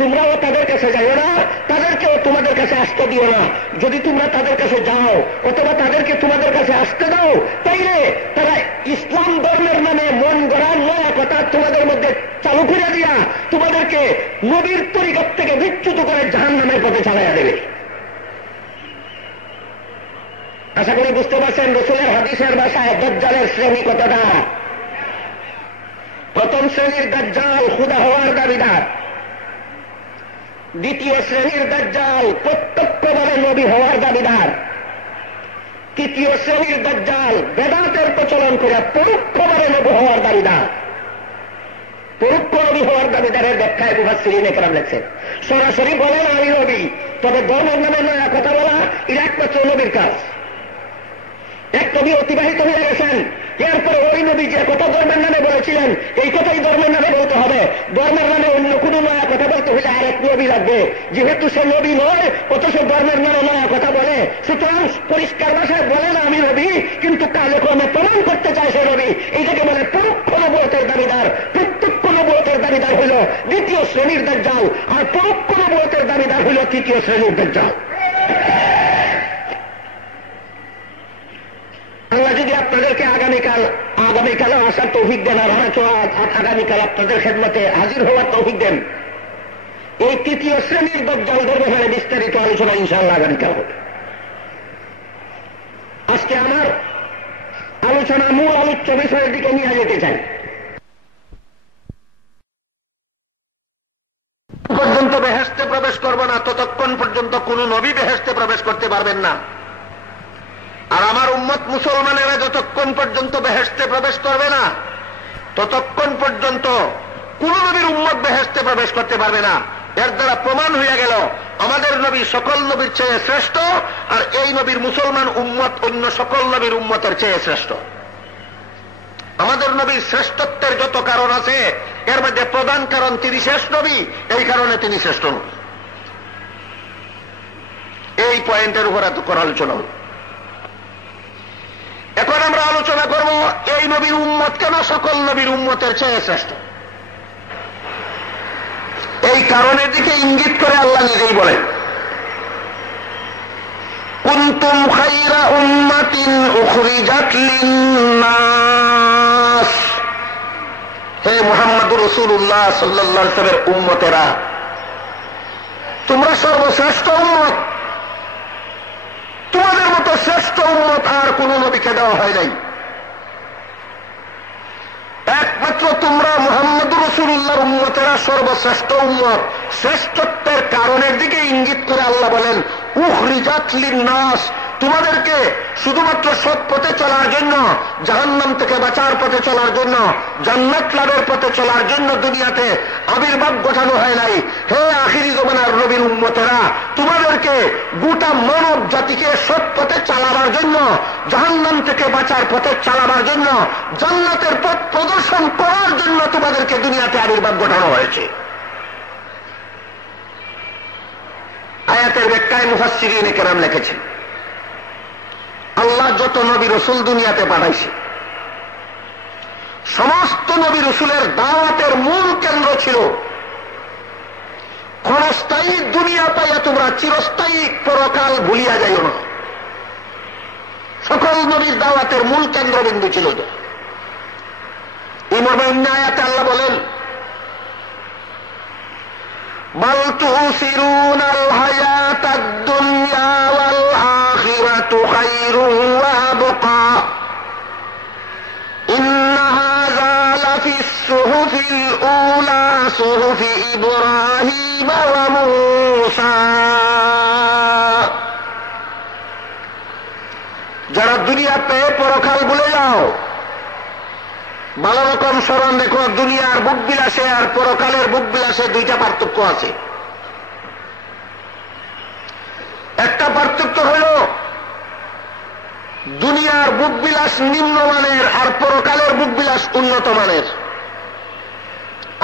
তোমরাও তাদের কাছে যাও না, তাদেরকেও তোমাদের কাছে আসতে দিও না। যদি তোমরা তাদের কাছে যাও অথবা তাদেরকে তোমাদের কাছে আসতে দাও, তাইলে তারা ইসলাম ধর্মের নামে মন গড়া নয়া কথা তোমাদের মধ্যে চালু করে দিয়া তোমাদেরকে নবীর তরিকত থেকে বিচ্যুত করে জাহান্নামের পথে চালাইয়া দেবে। আশা করি বুঝতে পারছেন রাসূলের হাদিসের ভাষায় দাজ্জালের শ্রেণী কতটা। প্রথম শ্রেণীর দাজ্জাল খোদা হওয়ার দাবিদার, দ্বিতীয় শ্রেণীর দাজ্জাল প্রত্যক্ষভাবে নবী হওয়ার দাবিদার, তৃতীয় শ্রেণীর দাজ্জাল বেদাতের প্রচলন করে পরোক্ষভাবে নবী হওয়ার দাবিদার। পরোক্ষ নবী হওয়ার দাবিদারের ব্যাখ্যায় মুফাসসিরিন একরাম লেখেন, সরাসরি বলেন আমি নবী, তবে ধর্মের নামে নয়া কথা বলা এটা একমাত্র নবীর কাজ। এক নবী অতিবাহিত হয়ে গেছেন, এরপরে ওই নবী যে কথা ধর্মের নামে বলেছিলেন এই কথাই ধর্মের নামে বলতে হবে। ধর্মের নামে অন্য কোন নয়া কথা বলতে হলে আর এক নবী লাগবে, যেহেতু সে নবী নয় অথচ ধর্মের নামে নয়া কথা বলে। সুতরাং পরিষ্কার ভাষায় বলে না আমি নবী, কিন্তু কালে ক্রমে প্রমাণ করতে চায় সে নবী। এইটাকে বলে পরোক্ষ নবুয়তের দাবিদার। প্রত্যক্ষ নবুয়তের দাবিদার হইল দ্বিতীয় শ্রেণীর দাজ্জাল, আর পরোক্ষ নবুয়তের দাবিদার হইল তৃতীয় শ্রেণীর দাজ্জাল। আল্লাহ যদি আপনাদেরকে আগামীকাল আসার তৌফিক দেন, আর হয়তো আগামীকাল আপনাদের খেদমতে হাজির হওয়ার তৌফিক দেন, এই তৃতীয় শ্রেণীর দাজ্জালদের ব্যাপারে বিস্তারিত আলোচনা ইনশাআল্লাহ আগামীকাল হবে। আজকে আমার আলোচনা মূল আলোচ্য বিষয়ের দিকে নিয়ে যেতে চাই। পর্যন্ত বেহেশতে প্রবেশ করব না ততক্ষণ পর্যন্ত কোন নবী বেহেশতে প্রবেশ করতে পারবেন না। আর আমার উম্মত মুসলমানেরা যতক্ষণ পর্যন্ত বেহেশতে প্রবেশ করবে না ততক্ষণ পর্যন্ত কোন নবীর উম্মত বেহেশতে প্রবেশ করতে পারবে না। এর দ্বারা প্রমাণ হয়ে গেল আমাদের নবী সকল নবীর চেয়ে শ্রেষ্ঠ, আর এই নবীর মুসলমান উম্মত অন্য সকল নবীর উম্মতের চেয়ে শ্রেষ্ঠ। আমাদের নবীর শ্রেষ্ঠত্বের যত কারণ আছে এর মধ্যে প্রধান কারণ তিনি শেষ নবী, এই কারণে তিনি শ্রেষ্ঠ নবী। এই পয়েন্টের উপর এত করে আলোচনা হল। এখন আমরা আলোচনা করব এই নবীর উম্মত কেন সকল নবীর উম্মতের চেয়ে শ্রেষ্ঠ। এই কারণের দিকে ইঙ্গিত করে আল্লাহ নিজেই বলেন, কুনতুম খায়রা উম্মাতিন উখরিজাত লিন্নাস। হে মুহাম্মদুর রাসূলুল্লাহ সাল্লাল্লাহু আলাইহি ওয়াসাল্লামের উম্মতেরা, তোমরা সর্বশ্রেষ্ঠ উম্মত। তোমাদের মতো শ্রেষ্ঠ উম্মত আর কোন নবীকে দেওয়া হয় নাই। একমাত্র তোমরা মুহাম্মদুর রাসূলুল্লাহর উম্মতেরা সর্বশ্রেষ্ঠ উম্মত। শ্রেষ্ঠত্বের কারণের দিকে ইঙ্গিত করে আল্লাহ বলেন, উখরিজাত লিন্নাস। তোমাদেরকে শুধুমাত্র সৎ পথে চলার জন্য, জাহান্নাম থেকে বাঁচার পথে চলার জন্য, জান্নাত লাভের পথে চলার জন্য দুনিয়াতে আবির্ভাব ঘটানো হয় নাই। হে আখিরি জমানার নবীর উম্মতেরা, তোমাদেরকে গোটা মানব জাতিকে সৎ পথে চালাবার জন্য, জাহান্নাম থেকে বাঁচার পথে চালাবার জন্য, জান্নাতের পথ প্রদর্শন করার জন্য তোমাদেরকে দুনিয়াতে আবির্ভাব ঘটানো হয়েছে। আয়াতের ব্যাখ্যায় মুফাসসিরিন কেরাম লিখেছেন, আল্লাহ যত নবী রসুল দুনিয়াতে পাঠাইছে সমস্ত নবী রসুলের দাওয়াতের মূল কেন্দ্র ছিল ক্ষণস্থায়ী দুনিয়া পাইয়া তোমরা চিরস্থায়ী পরকাল ভুলিয়া যাইও না। সকল নবীর দাওয়াতের মূল কেন্দ্রবিন্দু ছিল। এই মর্মে অন্য আয়াতে আল্লাহ বলেন, বাল তুসিরুনাল হায়াতাদ দুনিয়া ওয়াল আখিরাতু খায়রুন ওয়া আবকা ইন্না হাযা লাফিস সুহুফিল উলা সুহুফি ইব্রাহিম ওয়া মূসা। যারা দুনিয়া পেয়ে পরকাল ভুলে যাও, ভালো রকম স্মরণ রেখো, দুনিয়ার বুক বিলাসে আর পরকালের বুক বিলাসে দুইটা পার্থক্য আছে। একটা পার্থক্য হল দুনিয়ার বুক বিলাস নিম্নমানের আর পরকালের বুক বিলাস উন্নত মানের।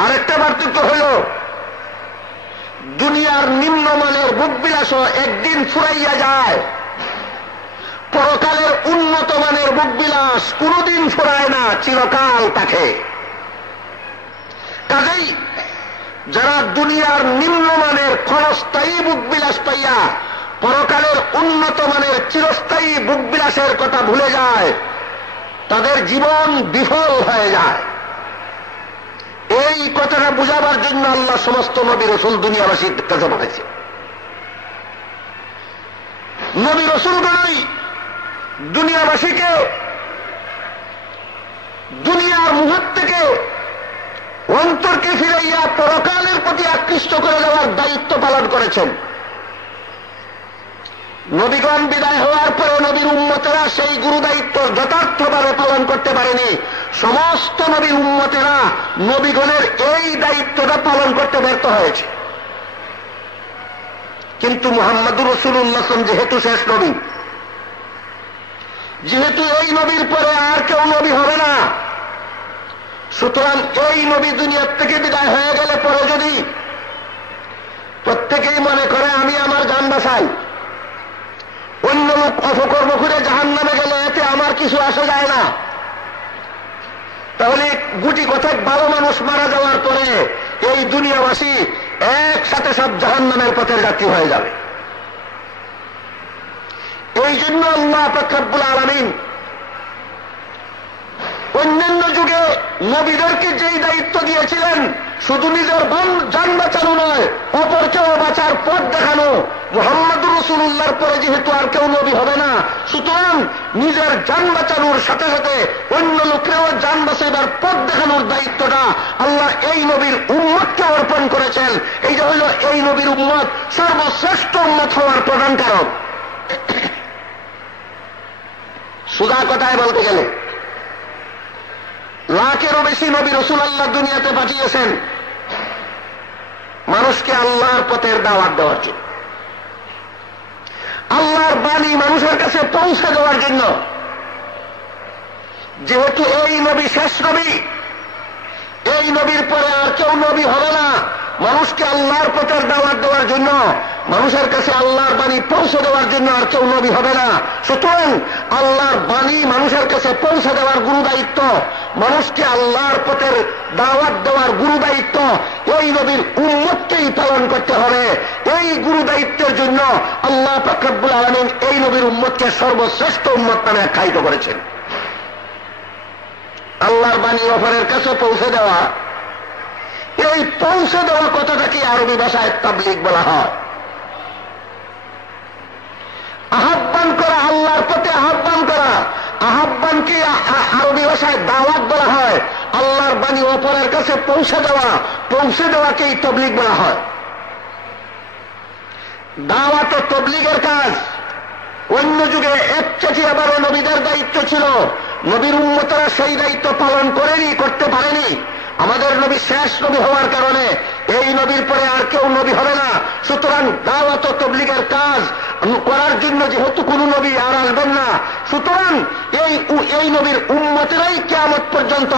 আরেকটা পার্থক্য হল দুনিয়ার নিম্নমানের বুক বিলাসও একদিন ফুরাইয়া যায়, পরকালের উন্নত মানের বুক বিলাস কোনদিন ফুরায় না, চিরকাল থাকে। কাজেই যারা দুনিয়ার নিম্নমানের ক্ষণস্থায়ী বুক বিলাস পাইয়া পরকালের উন্নত মানের চিরস্থায়ী বুক বিলাসের কথা ভুলে যায়, তাদের জীবন বিফল হয়ে যায়। এই কথাটা বুঝাবার জন্য আল্লাহ সমস্ত নবী রসুল দুনিয়াবাসীর কাছে পাঠাইছে। নবী রসুলগণই দুনিয়াবাসীকে দুনিয়ার মুহূর্ত থেকে অন্তরকে ফিরাইয়া পরকালের প্রতি আকৃষ্ট করে দেওয়ার দায়িত্ব পালন করেছেন। নবীগণ বিদায় হওয়ার পরে নবীর উম্মতেরা সেই গুরু দায়িত্ব যথার্থভাবে পালন করতে পারেনি। সমস্ত নবীর উম্মতেরা নবীগণের এই দায়িত্বটা পালন করতে ব্যর্থ হয়েছে। কিন্তু মুহাম্মদুর রাসূলুল্লাহ যেহেতু শেষ নবী, যেহেতু এই নবীর পরে আর কেউ নবী হবে না, সুতরাং এই নবী দুনিয়ার থেকে বিদায় হয়ে গেলে পরে যদি প্রত্যেকেই মনে করে আমি আমার জান বাঁচাই, অন্য লোক অপকর্ম করে জাহান্নামে গেলে এতে আমার কিছু আসে যায় না, তাহলে গুটি কথায় ভালো মানুষ মারা যাওয়ার পরে এই দুনিয়াবাসী একসাথে সব জাহান্নামের পথের যাত্রী হয়ে যাবে। এই জন্য আল্লাহ পাক রব্বুল আলামিন অন্যান্য যুগে নবীদেরকে যেই দায়িত্ব দিয়েছিলেন, শুধু নিজের জান বাঁচানো নয়, অপরকেও বাঁচার পথ দেখানো, মুহাম্মদুর রাসূলুল্লাহর পরে যেহেতু আর কেউ নবী হবে না, সুতরাং নিজের জান বাঁচানোর সাথে সাথে অন্য লোকেও জান বাঁচাবার পথ দেখানোর দায়িত্বটা আল্লাহ এই নবীর উম্মতকে অর্পণ করেছেন। এই যে হল এই নবীর উম্মত সর্বশ্রেষ্ঠ উম্মত হওয়ার প্রধান কারণ। সুদা কথায় বলতে গেলে লাখেরও বেশি নবী রাসূল আল্লাহ দুনিয়াতে পাঠিয়েছেন মানুষকে আল্লাহর পথের দাওয়াত দেওয়ার জন্য, আল্লাহর বাণী মানুষের কাছে পৌঁছে দেওয়ার জন্য। যেহেতু এই নবী শেষ নবী, এই নবীর পরে আর কেউ নবী হবে না, মানুষকে আল্লাহর পথের দাওয়াত দেওয়ার জন্য, মানুষের কাছে আল্লাহর বাণী পৌঁছে দেওয়ার জন্য আর কেউ নবী হবে না। সুতরাং আল্লাহর বাণী মানুষের কাছে পৌঁছে দেওয়ার গুরু দায়িত্ব, মানুষকে আল্লাহর পথের দাওয়াত দেওয়ার গুরু দায়িত্ব এই নবীর উম্মতকেই পালন করতে হবে। এই গুরু দায়িত্বের জন্য আল্লাহ পাক রব্বুল আলামিন এই নবীর উম্মতকে সর্বশ্রেষ্ঠ উম্মত নামে আখ্যায়িত করেছেন। আল্লাহর বাণী অপরের কাছে পৌঁছে দেওয়া, এই পৌঁছে দেওয়া কথাটাকে আরবি ভাষায় তাবলীগ বলা হয়। আহ্বান করা, আল্লাহর পথে আহ্বান করা, আহ্বানকে আরবি ভাষায় দাওয়াত বলা হয়। আল্লাহর বাণী অপরের কাছে পৌঁছে দেওয়াকেই তাবলীগ বলা হয়। দাওয়াত ও তাবলীগের কাজ অন্য যুগে এক চাচি আবারও নবীদের দায়িত্ব ছিল, নবীর উম্মতরা সেই দায়িত্ব পালন করতে পারেনি। আমাদের নবী শেষ নবী হওয়ার কারণে এই নবীর পরে আর কেউ নবী হবে না। সুতরাং দাওয়াত ও তাবলীগের কাজ করার জন্য যেহেতু কোন নবী আর আসবেন না, সুতরাং এই নবীর উম্মতেরাই কিয়ামত পর্যন্ত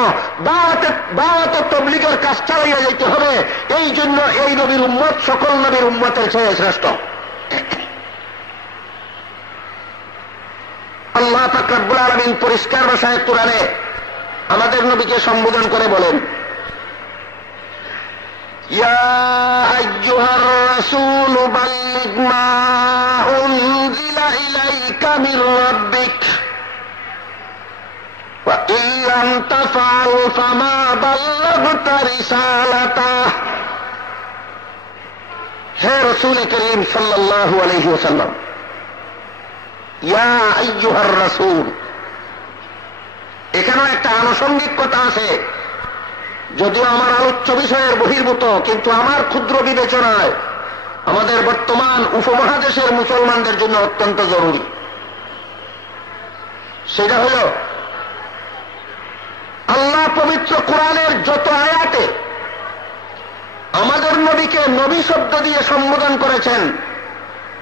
দাওয়াত ও তাবলীগের কাজ চালাইয়া যেতে হবে। এই জন্য এই নবীর উম্মত সকল নবীর উম্মতের চেয়ে শ্রেষ্ঠ। আল্লাহ পাক রব্বুল আলামিন পরিষ্কার ভাষায় কোরআনে আমাদের নবীকে সম্বোধন করে বলেন, ইয়া আইয়ুহার রাসূল বাল্লিগ মা উনজিলা ইলাইকা মির রাব্বিক ওয়া ইন লাম তাফআল ফামা বাল্লাগতা রিসালাতাহ। হে রাসূল করিম সাল্লাল্লাহু আলাইহি ওয়াসাল্লাম, ইয়া আইয়ুহার রাসূল, এখানেও একটা আনুষঙ্গিক কথা আছে, যদিও আমার আলোচ্য বিষয়ের বহির্ভূত, কিন্তু আমার ক্ষুদ্র বিবেচনায় আমাদের বর্তমান উপমহাদেশের মুসলমানদের জন্য অত্যন্ত জরুরি। সেটা হল আল্লাহ পবিত্র কোরআনের যত আয়াতে আমাদের নবীকে নবী শব্দ দিয়ে সম্বোধন করেছেন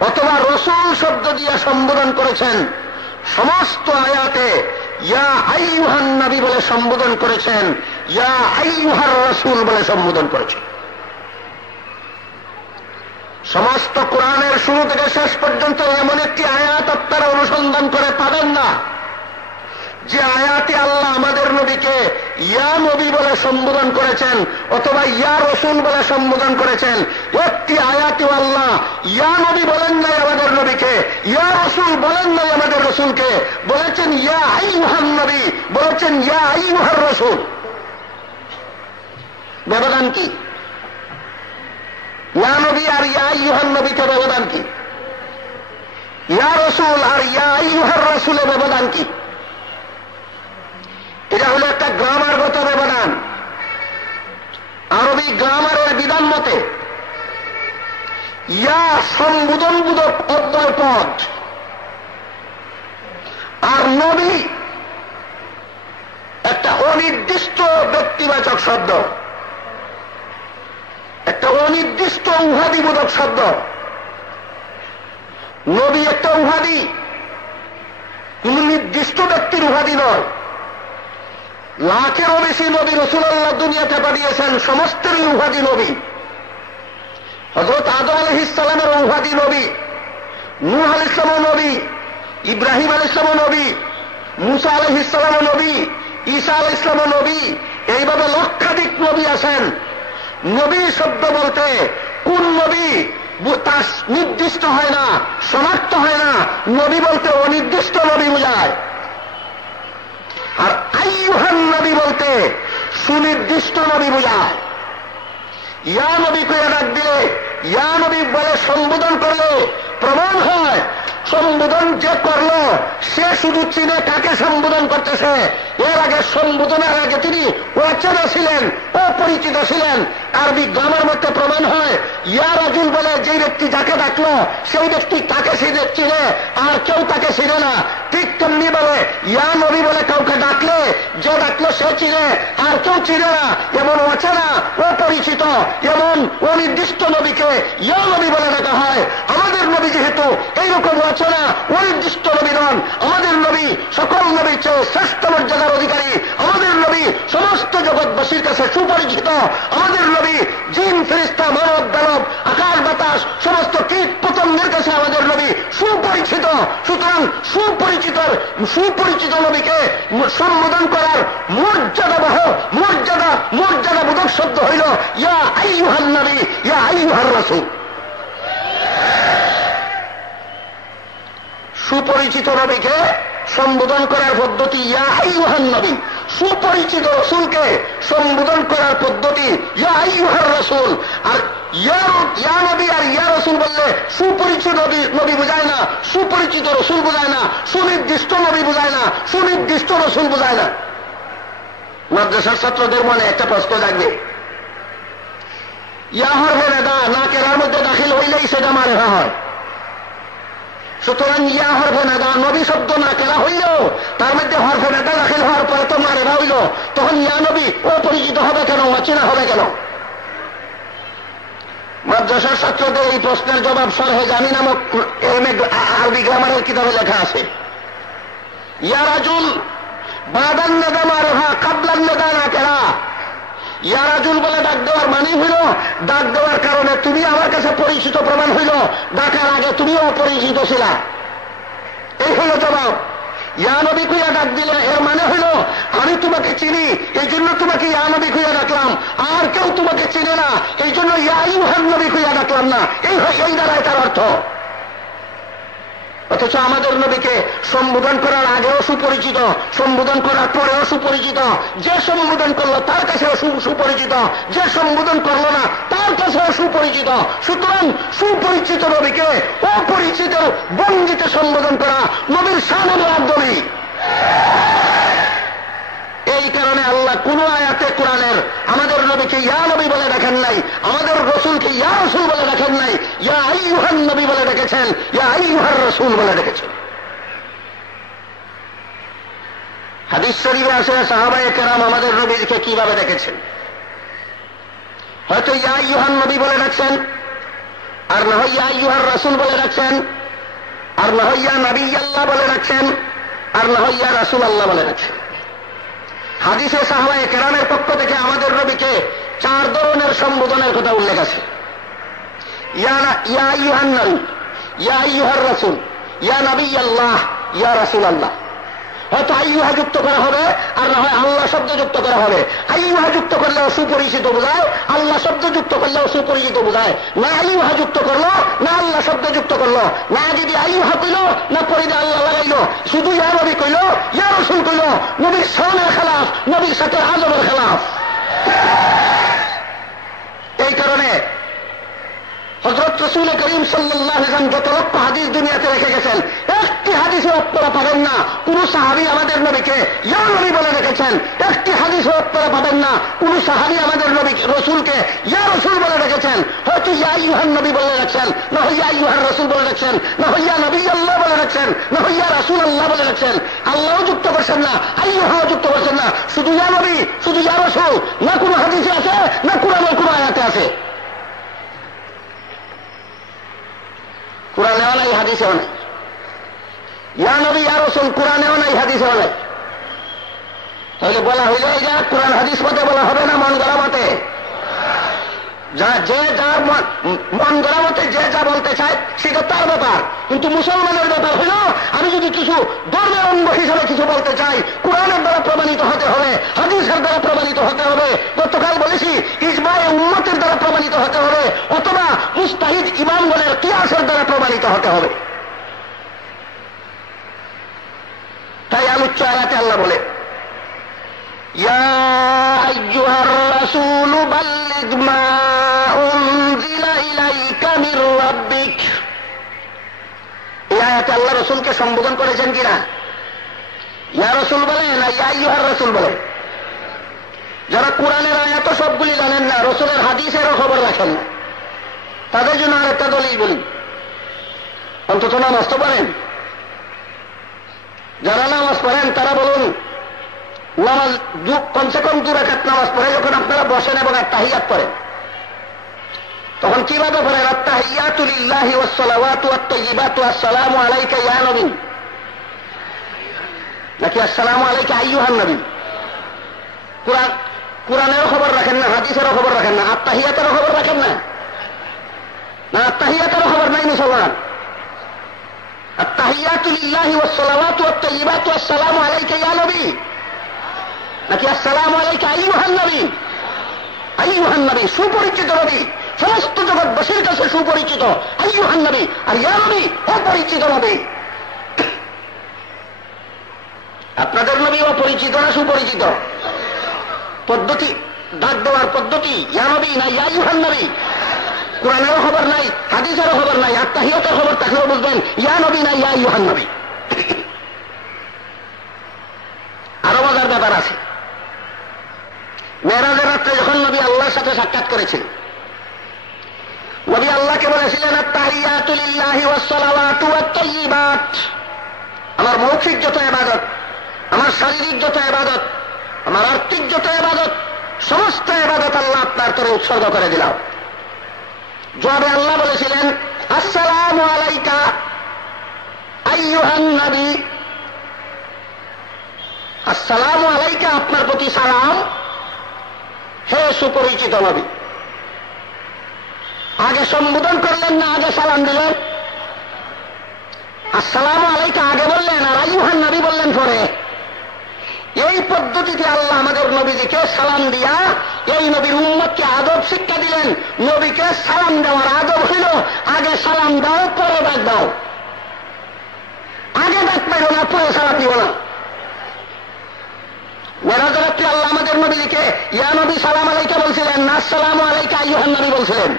অথবা রসূল শব্দ দিয়ে সম্বোধন করেছেন, সমস্ত আয়াতে ইয়া আইয়ুহান নবী বলে সম্বোধন করেছেন, ইয়া আইয়ুহার রাসূল বলে সম্বোধন করেছেন। সমস্ত কোরআনের শুরু থেকে শেষ পর্যন্ত এমন একটি আয়াত আপনারা অনুসন্ধান করে পাবেন না যে আয়াতে আল্লাহ আমাদের নবীকে ইয়া নবী বলে সম্বোধন করেছেন অথবা ইয়া রাসূল বলে সম্বোধন করেছেন। একটি আয়াতে আল্লাহ ইয়া নবী বলেন নাই আমাদের নবীকে, ইয়া রাসূল বলেন নাই আমাদের রাসূলকে, বলেছেন ইয়া আইয়ুহান নবী, বলেছেন ইয়া আইয়ুহার রাসূল। ব্যবধান কি? ইয়া নবী আর ইয়া আইয়ুহান নবীতে ব্যবধান কি? ইয়া রাসূল আর ইয়া আইয়ুহার রাসূলের ব্যবধান কি? এটা হলো একটা গ্রামারগত ব্যবধান। আরবি গ্রামারের বিধান মতে ইয়া সম্বোধনবোধক অব্যয় পদ, আর নবী একটা অনির্দিষ্ট ব্যক্তিবাচক শব্দ, একটা অনির্দিষ্ট উহাদিবোধক শব্দ। নবী একটা উহাদি, কোন নির্দিষ্ট ব্যক্তির উহাদি নয়। লাখেরও বেশি নবী রাসূলুল্লাহ দুনিয়াতে পাঠিয়েছেন, সমস্তেরই উহাদি নবী। হযরত আদম আলাইহিস সালামের উহাদি নবী, নূহ আলাইহিস সালাম নবী, ইব্রাহিম আলাইহিস সালাম নবী, মুসা আলাইহিস সালাম নবী, ঈসা আলাইহিস সালাম নবী, এইভাবে লক্ষাধিক নবী আছেন। নবী শব্দ বলতে কোন নবী তা নির্দিষ্ট হয় না, শনাক্ত হয় না। নবী বলতে অনির্দিষ্ট নবী বোঝায়। আর আইয়ুহান নবী বলতে সুনির্দিষ্ট নবী বোঝায়। ইয়া নবী করে ডাক দিলে, ইয়া নবী বলে সম্বোধন করলে প্রমাণ হয় সম্বোধন যে করলো সে শুধু চিনে কাকে সম্বোধন করতেছে। এর আগে সম্বোধনের আগে তিনি অচেনা ছিলেন, অপরিচিত ছিলেন। আরবি গ্রামের মধ্যে প্রমাণ হয় ইয়া রাজুল বলে যে ব্যক্তি যাকে ডাকলো সেই ব্যক্তি তাকে চিনে, আর কেউ তাকে চিনে না। ঠিক তেমনি বলে ইয়া নবী বলে কাউকে ডাকলে যে ডাকলো সে চিনে, আর কেউ চিনে না। এমন অচেনা, অপরিচিত, এমন অনির্দিষ্ট নবীকে ইয়া নবী বলে ডাকা হয়। আমাদের নবী যেহেতু এইরকম অচেনা অনির্দিষ্ট নবী নন, আমাদের নবী সকল নবীর চেয়ে শ্রেষ্ঠ মর্যাদার অধিকারী। আমাদের নবী সমস্ত জগৎবাসীর কাছে সুপরিচিত। আমাদের নবী জিন, ফেরেশতা, মানব, দানব, আকাশ বাতাস সমস্ত কীট পতঙ্গের কাছে আমাদের নবী সুপরিচিত। সুতরাং সুপরিচিত নবীকে সম্বোধন করার মর্যাদাবোধক শব্দ হইল ইয়া আইয়ুহান নবী, ইয়া আইয়ুহার রাসূল। সুপরিচিত নবীকে সম্বোধন করার পদ্ধতি ইয়া আইয়ুহান নবী, সুপরিচিত রাসূলকে সম্বোধন করার পদ্ধতি ইয়া আইয়ুহার রাসূল। আর ইয়া নবী আর ইয়া রাসূল বললে সুপরিচিত নবী বোঝায় না, সুপরিচিত রাসূল বোঝায় না, সুনির্দিষ্ট নবী বোঝায় না, সুনির্দিষ্ট রাসূল বোঝায় না। মাদ্রাসার ছাত্রদের মনে একটা প্রশ্ন জাগবে, ইয়া হরফে নেদা নাকেরার মধ্যে দাখিল হইলেই সেটা মারেফা হয়। সুতরাং ইয়া হরফে নেদা নবী শব্দ নাকেরা হইল, তার মধ্যে হরফে নেদা দাখিল হওয়ার পরে তো মারেফা হইল, তখন ইয়া নবী অপরিচিত হবে কেন, অচেনা হবে কেন? মাদ্রাসার ছাত্রদের এই প্রশ্নের জবাব শরহে জামি নামক আরবি গ্রামারের কিতাবে লেখা আছে। ইয়া রাজুল বাদান নেদা মারেফা কাবলান নেদা নাকেরা। ইয়া রাজুল বলে ডাক দেওয়ার মানে হইল ডাক দেওয়ার কারণে তুমি আমার কাছে পরিচিত প্রমাণ হইল, ডাকার আগে তুমিও অপরিচিত ছিলা। এই হইল জবাব। ইয়া নবী কইয়া ডাক দিলে এর মানে হইল আমি তোমাকে চিনি, এই জন্য তোমাকে ইয়া নবী কইয়া ডাকলাম। আর কেউ তোমাকে চিনে না, এই জন্য ইয়া আইয়ুহান নবী কইয়া ডাকলাম না। এই দ্বারাই তার অর্থ। অথচ আমাদের নবীকে সম্বোধন করার আগেও সুপরিচিত, সম্বোধন করার পরেও সুপরিচিত। যে সম্বোধন করলো তার কাছেও সুপরিচিত, যে সম্বোধন করলো না তার কাছেও সুপরিচিত। সুতরাং সুপরিচিত নবীকে অপরিচিত বঞ্চিত সম্বোধন করা নবীর শান একদমই। এই কারণে আল্লাহ কোন আয়াতে কোরআনের আমাদের নবীকে ইয়া নবী বলে দেখেন নাই, আমাদের রসুলকে ইয়া রাসূল বলে দেখেন নাই, ইয়া আইয়ুহান নবী বলে ডেকেছেন, ইয়া আইয়ুহার রাসূল বলে ডেকেছেন। হাদিস শরীফে আছে সাহাবায়ে কেরাম আমাদের নবীকে কিভাবে ডেকেছেন। হয়তো ইয়া আইয়ুহান নবী বলে ডাকছেন, আর না হয় ইয়া আইয়ুহার রাসূল বলে ডাকছেন, আর না হয় ইয়া নবী আল্লাহ বলে ডাকছেন, আর না হয় ইয়া রাসূল আল্লাহ বলে ডাকছেন। হাদিসে সাহাবায়ে কেরামের পক্ষ থেকে আমাদের নবীকে 4 ধরনের সম্বোধনের কথা উল্লেখ আছে। ইয়া আইয়ুহান নবী, ইয়া আইয়ুহার রাসূল, ইয়া নবী আল্লাহ, ইয়া রাসূল আল্লাহ। হয়তো আইয়ুহা যুক্ত করা হবে, আর না হয় আল্লাহ শব্দ যুক্ত করা হবে। আইয়ুহা যুক্ত করলেও সুপরিচিত বোঝায়, আল্লাহ শব্দ যুক্ত করলেও সুপরিচিত বোঝায়। না আইয়ুহা যুক্ত করলো, না আল্লাহ শব্দ যুক্ত করলো, না যদি আইয়ুহা কইল, না পরিদে আল্লাহ লাগাইলো, শুধু ইয়া নবী কইল, ইয়া রাসূল কইল, নবীর শানের খেলাফ, নবীর সাথে আজমের খেলাফ। এই কারণে হযরত রাসূল করিম সাল্লাল্লাহু আলাইহি ওয়াসাল্লাম যত লক্ষ হাদিস দুনিয়াতে রেখে গেছেন, একটি হাদিসও আপনারা পাবেন না কোন সাহাবী আমাদের নবীকে ইয়া নবী বলে রেখেছেন। একটি হাদিসও আপনারা পাবেন না কোন সাহাবী আমাদের নবী রাসূলকে ইয়া রাসূল বলে রেখেছেন। হয়তো ইয়া আইয়ুহান নবী বলে রাখছেন, না হয় ইয়া আইয়ুহার রাসূল বলে রাখছেন, না হয় ইয়া নবী আল্লাহ বলে রাখছেন, না হয় ইয়া রাসূল আল্লাহ বলে রাখছেন। আল্লাহও যুক্ত করছেন না, আইয়ুহাও যুক্ত করছেন না, শুধু ইয়া নবী, শুধু ইয়া রাসূল। না কোনো হাদিসে আছে, না কোরআনের কোনো আয়াতে আছে। কোরআনেও নাই, হাদিসেও নাই। ইয়া নবী ইয়া রাসূল কোরআনেও নাই, হাদিসেও নাই। তাহলে বলা হইল এটা কোরআন হাদিস মতে বলা হবে না মন গড়া মতে? যে যার মন গড়া মতে যে যা বলতে চায় সেটা তার ব্যাপার, কিন্তু মুসলমানের ব্যাপার হইল আমি যদি কিছু ধর্মের অঙ্গ হিসাবে কিছু বলতে চাই, কোরআনের দ্বারা প্রমাণিত হতে হবে, হাদিসের দ্বারা প্রমাণিত হতে হবে। গতকাল বলেছি ইজমায়ে উম্মতের দ্বারা প্রমাণিত হতে হবে, অথবা মুস্তাহিদ ইমামগণের কিয়াসের দ্বারা প্রমাণিত হতে হবে। তাই আলোচ্য আয়াতে আল্লাহ বলে ইয়া আইয়ুহার রাসূলু বাল্লিগ মা উনজিলা ইলাইকা মির রাব্বিক। এই আয়াতে আল্লাহ রাসূলকে সম্বোধন করেছেন কিনা? ইয়া রাসূল বলেন না ইয়া আইয়ুহার রাসূল বলেন? যারা কোরআনের আয়াত সবগুলি জানেন না, রাসূলের হাদিসেরও খবর রাখেন না, তাদের জন্য আরেকটা দলিল বলি, অন্তত নামাজ তো পড়েন। যারা নামাজ পড়েন তারা বলুন নামাজ কমসে কম 2 রাকাত নামাজ পড়ে যখন আপনারা বসেন এবং তাহিয়াত পড়েন, তখন কিভাবে পড়েন? আত-তাহিয়াতু লিল্লাহি ওয়াস-সালাওয়াতু ওয়াত-তাইয়্যিবাতু আসসালামু আলাইকা ইয়া নবী, নাকি আসসালামু আলাইকা আইয়ুহান নবী? কোরআনেরও খবর রাখেন না, হাদিসেরও খবর রাখেন না, আত-তাহিয়াতেরও খবর রাখেন না। না, আত-তাহিয়াতেরও খবর নাই মুসলমান। আত-তাহিয়াতু লিল্লাহি ওয়াস-সালাওয়াতু ওয়াত-তাইয়্যিবাতু আসসালামু আলাইকা ইয়া নবী, নাকি আসসালামু আলাইকা আইয়ুহান নবী? আইয়ুহান নবী সুপরিচিত নবী, সমস্ত জগৎবাসীর কাছে সুপরিচিত আইয়ুহান নবী। আর ইয়া নবী অপরিচিত নবী। আপনাদের নবী অপরিচিত না সুপরিচিত? পদ্ধতি, ডাক দেওয়ার পদ্ধতি ইয়া নবী না ইয়া আইয়ুহান নবী। কোরআনেরও খবর নাই, হাদিসেরও খবর নাই, আত-তাহিয়াতের খবর থাকলেও বুঝবেন ইয়া নবী না ইয়া আইয়ুহান নবী। আরো মজার ব্যাপার আছে। মেরাজের রাত্রে যখন নবী আল্লাহর সাথে সাক্ষাৎ করেছেন, নবী আল্লাহকে বলেছিলেন আত-তাহিয়াতু লিল্লাহি ওয়াস-সালাওয়াতু ওয়াত-তাইয়্যিবাত। আমার মৌখিক যত ইবাদত, আমার শারীরিক যত ইবাদত, আমার আর্থিক যত ইবাদত, সমস্ত ইবাদত আল্লাহ আপনার তরে উৎসর্গ করে দিলাম। জবাবে আল্লাহ বলেছিলেন আসসালামু আলাইকা আইয়ুহান নবী। আসসালামু আলাইকা আপনার প্রতি সালাম, হে সুপরিচিত নবী। আগে সম্বোধন করলেন না, আগে সালাম দিলেন? আসসালামু আলাইকা আগে বললেন আর আইয়ুহান নবী বললেন পরে। এই পদ্ধতিতে আল্লাহ আমাদের নবীজিকে সালাম দিয়া এই নবীর উম্মতকে আদব শিক্ষা দিলেন। নবীকে সালাম দেওয়ার আদব হইল আগে সালাম দাও পরে ডাক দাও। আগে ডাক পাইল না, পরে সালাম দিব না। মেরাজের রাত্রে আল্লাহ আমাদের নবীজিকে ইয়া নবী সালাম আলাইকা বলছিলেন না আসসালামু আলাইকা আইয়ুহান নবী বলছিলেন?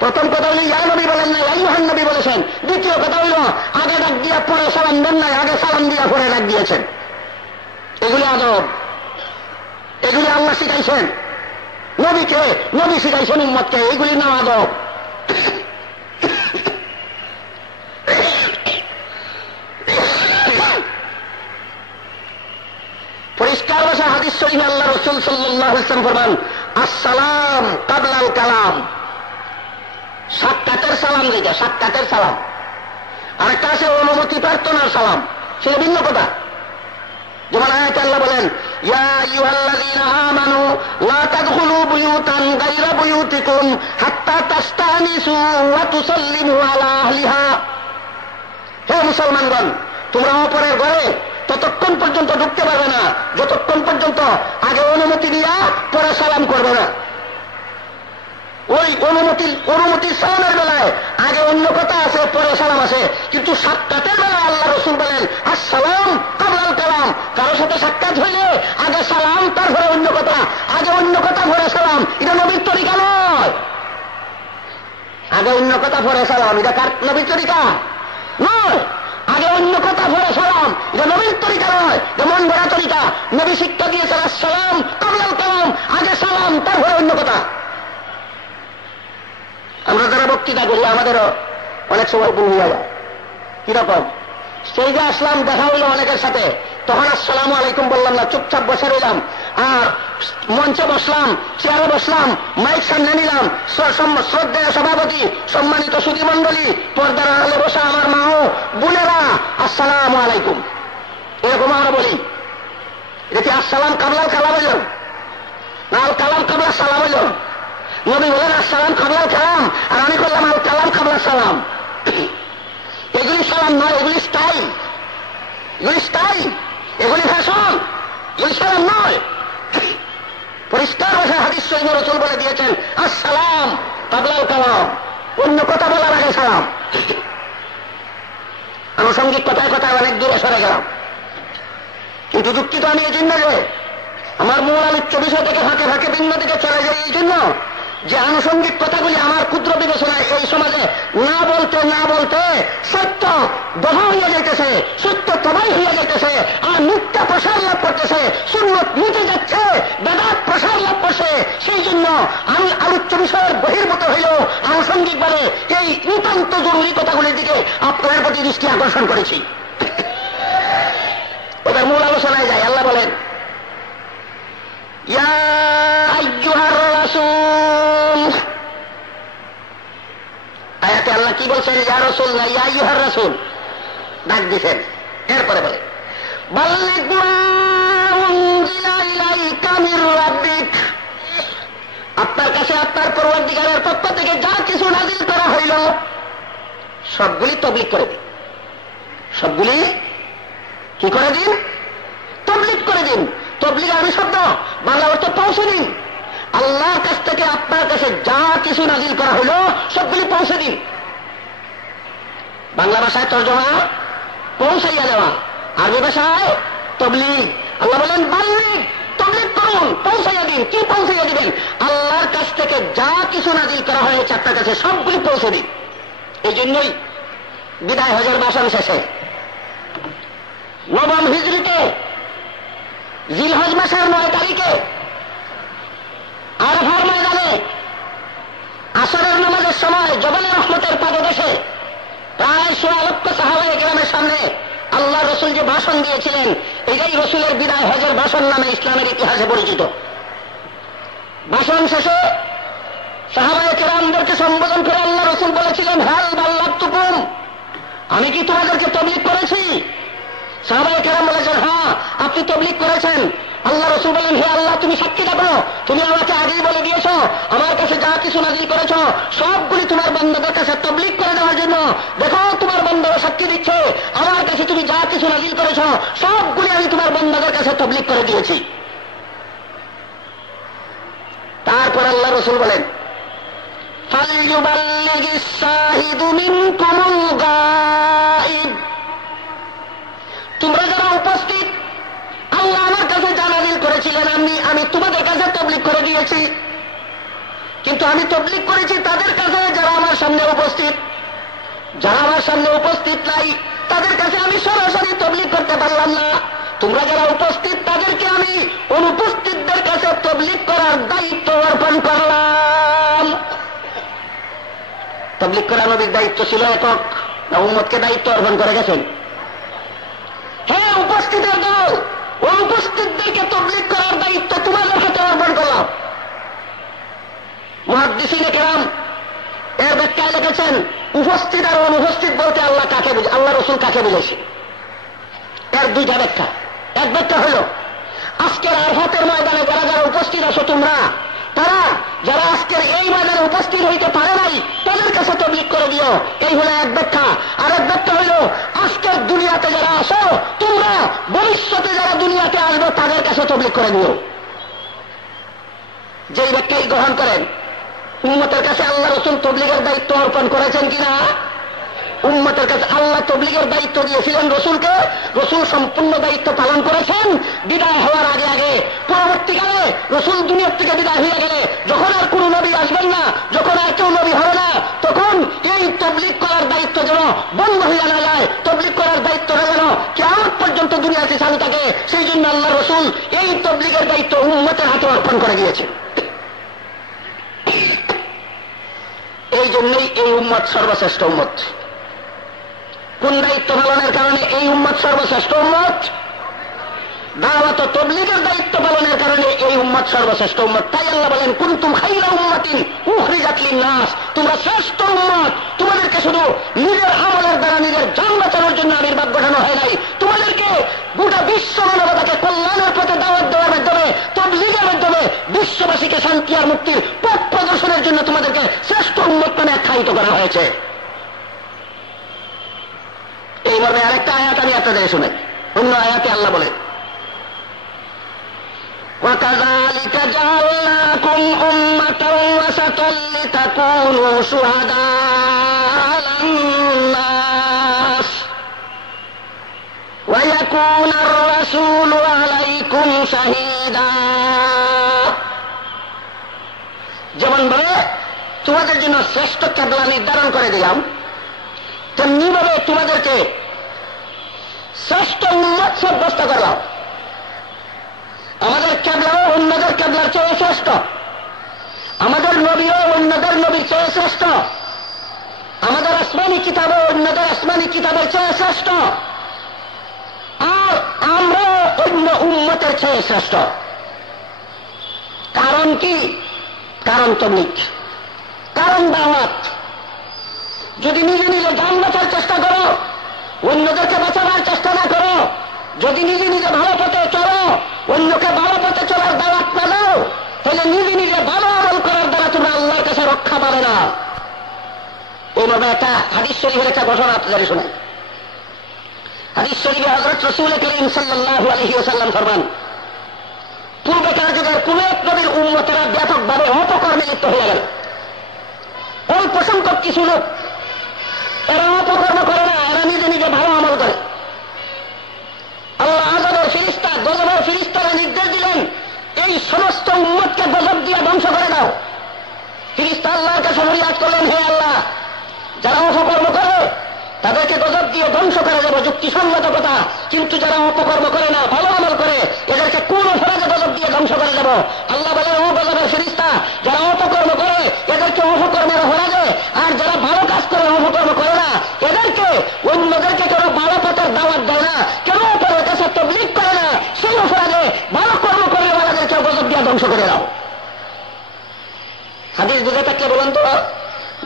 প্রথম কথা হইল ইয়া নবী বলেন না আইয়ুহান নবী বলেছেন। দ্বিতীয় কথা হইল আগে ডাক দিয়া পরে সালাম দেন নাই, আগে সালাম দিয়া পরে ডাক দিয়েছেন। এগুলি আদব, এগুলি আল্লাহ শিখাইছেন নবীকে, নবী শিখাইছেন উম্মতকে, এগুলি না আদব। পরিষ্কার ভাষা হাদিস শরীফে আল্লাহ রাসূল সাল্লাল্লাহু আলাইহি ওয়াসাল্লাম ফরমান আসসালাম কাবলাল কালাম। সাক্ষাতের সালাম যেটা, সাক্ষাতের সালাম। আরেকটা আছে অনুমতি প্রার্থনার সালাম, সেটা ভিন্ন কথা। যেমন আয়াতে আল্লাহ বলেন ইয়া আইয়ুহাল্লাযীনা আমানু লা তাদখুলু বুয়ুতান গায়রা বুয়ুতিকুম হাত্তা তাস্তানিসু ওয়া তুসাল্লিমু আলা আহলিহা। হে মুসলমানগণ, তোমরা অপরের ঘরে ততক্ষণ পর্যন্ত ঢুকতে পারবে না যতক্ষণ পর্যন্ত আগে অনুমতি দিয়া পরে সালাম করবে না। ওই অনুমতির সালামের বেলায় আগে অন্য কথা আছে, পরে সালাম আছে, কিন্তু সাক্ষাতের বেলায় আল্লাহ রাসূল বলেন আসসালাম কাবলাল কালাম। কারোর সাথে সাক্ষাৎ হইলে আগে সালাম, তারপরে অন্য কথা, আগে অন্য কথা পরে সালাম, এটা নবীর তরিকা নয়। আগে অন্য কথা পরে সালাম, এটা কার নবীর তরিকা নয়। আগে অন্য কথা পরে সালাম, এটা নবীর তরিকা নয়, এটা মন গড়া তরিকা। নবী শিক্ষা দিয়েছেন আসসালাম কাবলাল কালাম, আগে সালাম তারপরে অন্য কথা। আমরা যারা বক্তৃতা করি আমাদেরও অনেক সময় ভুল হয়ে যায়। কিরকম? সেই যে আসলাম, দেখা হইল অনেকের সাথে, তখন আসসালামু আলাইকুম বললাম না, চুপচাপ বসে রইলাম। আর মঞ্চে বসলাম, চেয়ারে বসলাম, মাইক সামনে নিলাম, শ্রদ্ধেয় সভাপতি, সম্মানিত সুধী মণ্ডলী, পর্দার আড়ালে বসা আমার মা ও বোনেরা, আসসালামু আলাইকুম, এরকম আমরা বলি। এটা কি আসসালাম কাবলাল কালাম হইল না আল কালাম কাবলা সালাম হইল? নবী বলেন আসসালাম কাবলাল কালাম, আর আমি করলাম আল কালাম কাবলা সালাম। এগুলি সালাম নয়, এগুলি স্টাইল, এগুলি স্টাইল, এগুলি ফ্যাশন, এগুলি সালাম নয়। পরিষ্কার ভাষায় হাদিস শরীফে রাসূল বলে দিয়েছেন আসসালাম কাবলাল কালাম, অন্য কথা বলার আগে সালাম। আনুষঙ্গিক কথায় কথায় অনেক দূরে সরে গেলাম, কিন্তু দুঃখিত আমি এই জন্য যে আমার মূল আলোচ্য বিষয় থেকে ফাঁকে ফাঁকে ভিন্ন দিকে চলে যায়, এই জন্য যে আনুষঙ্গিক কথাগুলি আমার ক্ষুদ্র বিবেচনায় এই সমাজে না বলতে না বলতে সত্য দহা হইয়া যাইতেছে, সত্য তবাই হইয়া যাইতেছে, আর মিথ্যা প্রসার লাভ করতেছে, সুন্নত মিটে যাচ্ছে, বেদাত প্রসার লাভ করছে। সেই জন্য আমি আলোচ্য বিষয়ের বহির্ভূত হইলেও আনুষঙ্গিকভাবে এই নিতান্ত জরুরি কথাগুলির দিকে আপনাদের প্রতি দৃষ্টি আকর্ষণ করেছি। ওদের মূল আলোচনায় যায়। আল্লাহ বলেন ইয়া আইয়ুহার রাসূল, আয়াতে আল্লাহ কি বলছেন? ইয়া রাসূল না ইয়া আইয়ুহার রাসূল ডাক দিছেন। এরপরে বলে বাল্লিগ মা উনজিলা ইলাইকা মির রাব্বিক, আপনার কাছে আপনার পরওয়ারদিগারের পক্ষ থেকে যা কিছু নাযিল করা হইল সবগুলি তাবলীগ করে দিন। সবগুলি কি করে দিন? তাবলীগ করে দিন। তাবলীগ আরবি শব্দ, বাংলা অর্থ পৌঁছে দিন। আল্লাহর কাছ থেকে আপনার কাছে যা কিছু নাযিল করা হলো সবগুলি পৌঁছে দিন। বাংলা ভাষায় তর্জমা পৌঁছাইয়া দেওয়া, আরবি ভাষায় তাবলীগ। আল্লাহ বলেন বাল্লিগ, তাবলীগ করুন, পৌঁছাইয়া দিন। কি পৌঁছাইয়া দিবেন? আল্লাহর কাছ থেকে যা কিছু নাযিল করা হয়েছে আপনার কাছে সবগুলি পৌঁছে দিন। এই জন্যই বিদায় হজের ভাষণ শেষে 9 হিজরিতে জিলহজ মাসের 9 তারিখে আরাফার ময়দানে আসরের নামাজের সময় জবালে রহমতের পাদদেশে প্রায় 1.5 লক্ষ সাহাবায়ে কেরামের সামনে আল্লাহ রসুল যে ভাষণ দিয়েছিলেন, এটাই রসুলের বিদায় হজের ভাষণ নামে ইসলামের ইতিহাসে পরিচিত। ভাষণ শেষে সাহাবায়ে কেরামদেরকে সম্বোধন করে আল্লাহ রসুল বলেছিলেন হাল বাল্লাগতুকুম, আমি কি তোমাদেরকে তাবলীগ করেছি? সাহাবায়ে কেরাম বলেছেন হ্যাঁ আপনি তাবলীগ করেছেন। আল্লাহ রসুল বলেন হে আল্লাহ তুমি সাক্ষী থাকো, তুমি আমাকে আগেই বলে দিয়েছ আমার কাছে যা কিছু নাযিল করেছ সবগুলি তোমার বান্দাদের কাছে তাবলীগ করে দেওয়ার জন্য। দেখো তোমার বান্দারা সাক্ষী দিচ্ছে আমার কাছে তুমি যা কিছু নাযিল করেছ সবগুলি আমি তোমার বান্দাদের কাছে তাবলীগ করে দিয়েছি। তারপর আল্লাহ রসুল বলেন ফালইউবাল্লিগিস শাহিদু মিনকুমুল গায়ব, তোমরা যারা উপস্থিত আল্লাহ আমার কাছে যা নাযিল করেছিলেন আমি তোমাদের কাছে তাবলীগ করে দিয়েছি। কিন্তু আমি তাবলীগ করেছি তাদের কাছে যারা আমার সামনে উপস্থিত, যারা আমার সামনে উপস্থিত নাই তাদের কাছে আমি সরাসরি তাবলীগ করতে পারলাম না। তোমরা যারা উপস্থিত তাদেরকে আমি অনুপস্থিতদের কাছে তাবলীগ করার দায়িত্ব অর্পণ করলাম। তাবলীগ করা নবীর দায়িত্ব ছিল একক না উম্মতকে দায়িত্ব অর্পণ করে গেছেন? হ্যাঁ উপস্থিতের দল, অনুপস্থিতদেরকে তাবলীগ করার দায়িত্ব তোমাদের হাতে অর্পণ করলাম। মুহাদ্দিসিনে কেরাম এর ব্যাখ্যায় লিখেছেন উপস্থিত আর অনুপস্থিত বলতে আল্লাহ কাকে বুঝে, আল্লাহ রসুল কাকে বুঝেছে? এর 2টা ব্যাখ্যা। এক ব্যাখ্যা হল আজকের আরফাতের ময়দানে যারা যারা উপস্থিত আছো তোমরা, তারা যারা আজকের এই ময়দানে উপস্থিত হইতে পারে নাই তাদের কাছে তাবলীগ করে দিও, এই হলো এক ব্যাখ্যা। আর এক ব্যাখ্যা হইল আজকের দুনিয়াতে যারা আসো তোমরা ভবিষ্যতে যারা দুনিয়াতে আসবে তাদের কাছে তাবলীগ করে দিও। যেই ব্যাখ্যাই গ্রহণ করেন উম্মতের কাছে আল্লাহ রসুল তাবলীগের দায়িত্ব অর্পণ করেছেন কিনা? উম্মতের কাছে আল্লাহ তবলিগের দায়িত্ব দিয়েছিলেন রসুলকে, রসুল সম্পূর্ণ দায়িত্ব পালন করেছেন। বিদায় হওয়ার আগে আগে পরবর্তীকালে রসুল দুনিয়ার থেকে বিদায় হয়ে গেলে, যখন আর কোন নবী আসবেন না, যখন আর কেউ নবী হবে না, তখন এই তবলিগ করার দায়িত্ব যেন বন্ধ হয়ে না যায়, তবলিগ করার দায়িত্বটা যেন কিয়ামত পর্যন্ত দুনিয়াতে চালু থাকে, সেই জন্য আল্লাহ রসুল এই তবলিগের দায়িত্ব উম্মতের হাতে অর্পণ করে দিয়েছেন। এই জন্যই এই উম্মত সর্বশ্রেষ্ঠ উম্মত। কোন দায়িত্ব পালনের কারণে এই উম্মত সর্বশ্রেষ্ঠ উম্মত? দাওয়াত ও তবলিগের দায়িত্ব পালনের কারণে এই উম্মত সর্বশ্রেষ্ঠ উম্মত। তাই আল্লাহ বলেন, কুনতুম খায়রা উম্মাতিন উখরিজাত লিন-নাস, তোমরা শ্রেষ্ঠ উম্মত। তোমাদেরকে শুধু নিজের আমলের দ্বারা নিজের জান বাঁচানোর জন্য আবির্ভাব ঘটানো হয় নাই, তোমাদেরকে গোটা বিশ্ব মানবতাকে কল্যাণের পথে দাওয়াত দেওয়ার মাধ্যমে, তবলিগের মাধ্যমে বিশ্ববাসীকে শান্তি আর মুক্তির পথ প্রদর্শনের জন্য তোমাদেরকে শ্রেষ্ঠ উম্মত নামে আখ্যায়িত করা হয়েছে। এই মর্মে আরেকটা আয়াত আমি আপনাদের শুনে, অন্য আয়াতে আল্লাহ বলেন, وَكَذَلِكَ جَعَلْنَاكُمْ أُمَّةً وَسَطًا لِتَكُونُوا شُهَدَاءَ عَلَى النَّاسِ وَيَكُونَ الرَّسُولُ عَلَيْكُمْ شَهِيدًا। যেমন ভাবে তোমাদের জন্য শ্রেষ্ঠ কিবলা নির্ধারণ করে দিলাম, তেমনি ভাবে তোমাদেরকে শ্রেষ্ঠ উম্মত সাব্যস্ত করলাম। আমাদের কিবলাও অন্যদের কিবলার চেয়ে শ্রেষ্ঠ, আমাদের নবীও অন্যদের নবীর চেয়ে শ্রেষ্ঠ, আমাদের আসমানি কিতাবও অন্যদের আসমানি কিতাবের চেয়ে শ্রেষ্ঠ, আর আমরা অন্য উম্মতের চেয়ে শ্রেষ্ঠ। কারণ কি? কারণ তবলিগ, কারণ দাওয়াত। যদি নিজে নিজে জান বাঁচার চেষ্টা করো, অন্যদেরকে বাঁচাবার চেষ্টা না করো, যদি নিজে নিজে ভালো পথে চলো, অন্যকে ভালো পথে চলার দাওয়াত না দাও, তাহলে নিজে নিজে ভালো আমল করার দ্বারা তোমরা আল্লাহর কাছে রক্ষা পাবে না। এইভাবে একটা হাদিস শরীফের একটা ঘটনা আপনাদের শুনে। হাদিস শরীফে হযরত রাসূল করিম সাল্লাল্লাহু আলাইহি ওয়াসাল্লাম ফরমান, পূর্বেকার যুগের কোন এক নবীর উম্মতেরা ব্যাপকভাবে অপকর্মে লিপ্ত হয়ে গেল। অল্প সংখ্যক কিছু লোক, এরা অপকর্ম করে না, এরা নিজে নিজে ভালো আমল করে। আল্লাহ আযাবের ফেরেশতা, গজবের ফেরেশতারা নির্দেশ দিলেন, এই সমস্ত উম্মতকে গজব দিয়ে ধ্বংস করে দাও। ফেরেশতা আল্লাহর কাছে ফরিয়াদ করলেন, হে আল্লাহ, যারা অপকর্ম করে তাদেরকে গজব দিয়ে ধ্বংস করে দেব, যুক্তিসঙ্গত কথা। কিন্তু যারা অপকর্ম করে না, ভালো আমল করে, এদেরকে কোন অপরাধে গজব দিয়ে ধ্বংস করে দেব? আল্লাহ বলে, ও গজবের ফেরেশতা, যারা অপকর্ম করে এদেরকে অপকর্মের অপরাধে, আর যারা ভালো কাজ করে অপকর্ম করে না এদেরকে, অন্যদেরকে কেন ভালো পথের দাওয়াত দেয় না, কেন অপরের কাছে তবলিগ করে না, সেই অপরাধে ভালো কর্ম করে ওনাদেরকে গজব দিয়ে ধ্বংস করে দাও। হাদিস বুঝে থাকলে বলুন তো,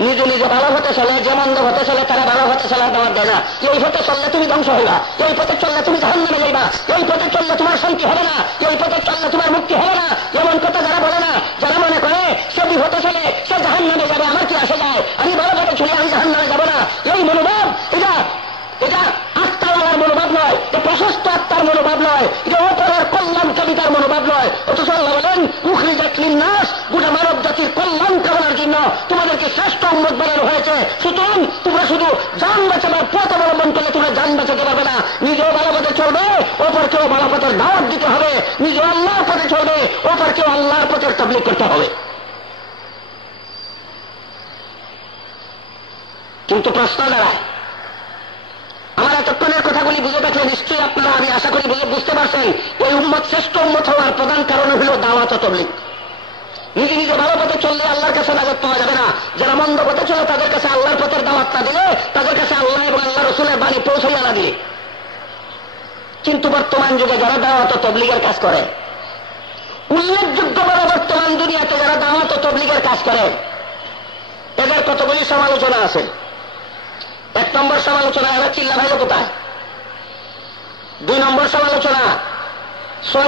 নিজে নিজে ভালো হতে চলে, যে মন্দ হতে চলে তারা ভালো হতে চলে দাওয়াত দেয় না। এই পথে চললে তুমি ধ্বংস হইবা, এই পথে চললে তুমি জাহান্নামে যাইবা, এই পথে চললে তোমার শান্তি হবে না, এই পথে চললে তোমার মুক্তি হবে না, এমন কথা যারা বলে না, যারা মনে করে সে বিপথে চলে সে জাহান্নামে যাবে, আমার কি আসে যায়, আমি ভালো পথে চলে আমি জাহান্নামে যাব না, এই মনোভাব এটা এটা আত্মাওয়ালার মনোভাব নয়, এটা প্রশস্ত আত্মার মনোভাব নয়, এটা অপরের কল্যাণকামিতার মনোভাব নয়। অথচ আল্লাহ বলেন, উখরিজাত লিন-নাস, গোটা মানব জাতির কল্যাণ কামনার জন্য তোমাদেরকে শ্রেষ্ঠ উম্মত বানানো হয়েছে। সুতরাং তোমরা শুধু জান বাঁচাবার পথ অবলম্বন করলে তোমরা জান বাঁচাতে পারবে না। নিজেও ভালো পথে চলবে, অপরকেও ভালো পথের দাওয়াত দিতে হবে। নিজেও আল্লাহর পথে চলবে, অপরকেও আল্লাহর পথের তাবলীগ করতে হবে। কিন্তু প্রশ্ন দাঁড়ায়, আমার এতক্ষণের কথাগুলি বুঝে থাকলে নিশ্চয়ই আপনারা, আমি আশা করি বুঝতে পারছেন, এই উম্মত শ্রেষ্ঠ উম্মত হওয়ার প্রধান কারণ হল দাওয়াত ও তাবলীগ। নিজে নিজে ভালো পথে চললে আল্লাহর কাছে দাওয়াত পাওয়া যাবে না, যারা মন্দ পথে চলে তাদের কাছে আল্লাহর পথের দাওয়াত না দিলে, তাদের কাছে আল্লাহ এবং আল্লাহ রসুলের বাণী পৌঁছাইয়া না দিয়ে। কিন্তু বর্তমান যুগে যারা দাওয়াত ও তাবলীগের কাজ করে, উল্লেখযোগ্যভাবে বর্তমান দুনিয়াতে যারা দাওয়াত ও তাবলীগের কাজ করে, এদের কতগুলি সমালোচনা আছে। এক নম্বর সমালোচনা, এরা চিল্লা ভাইল কোথায়। 2 নম্বর সমালোচনা,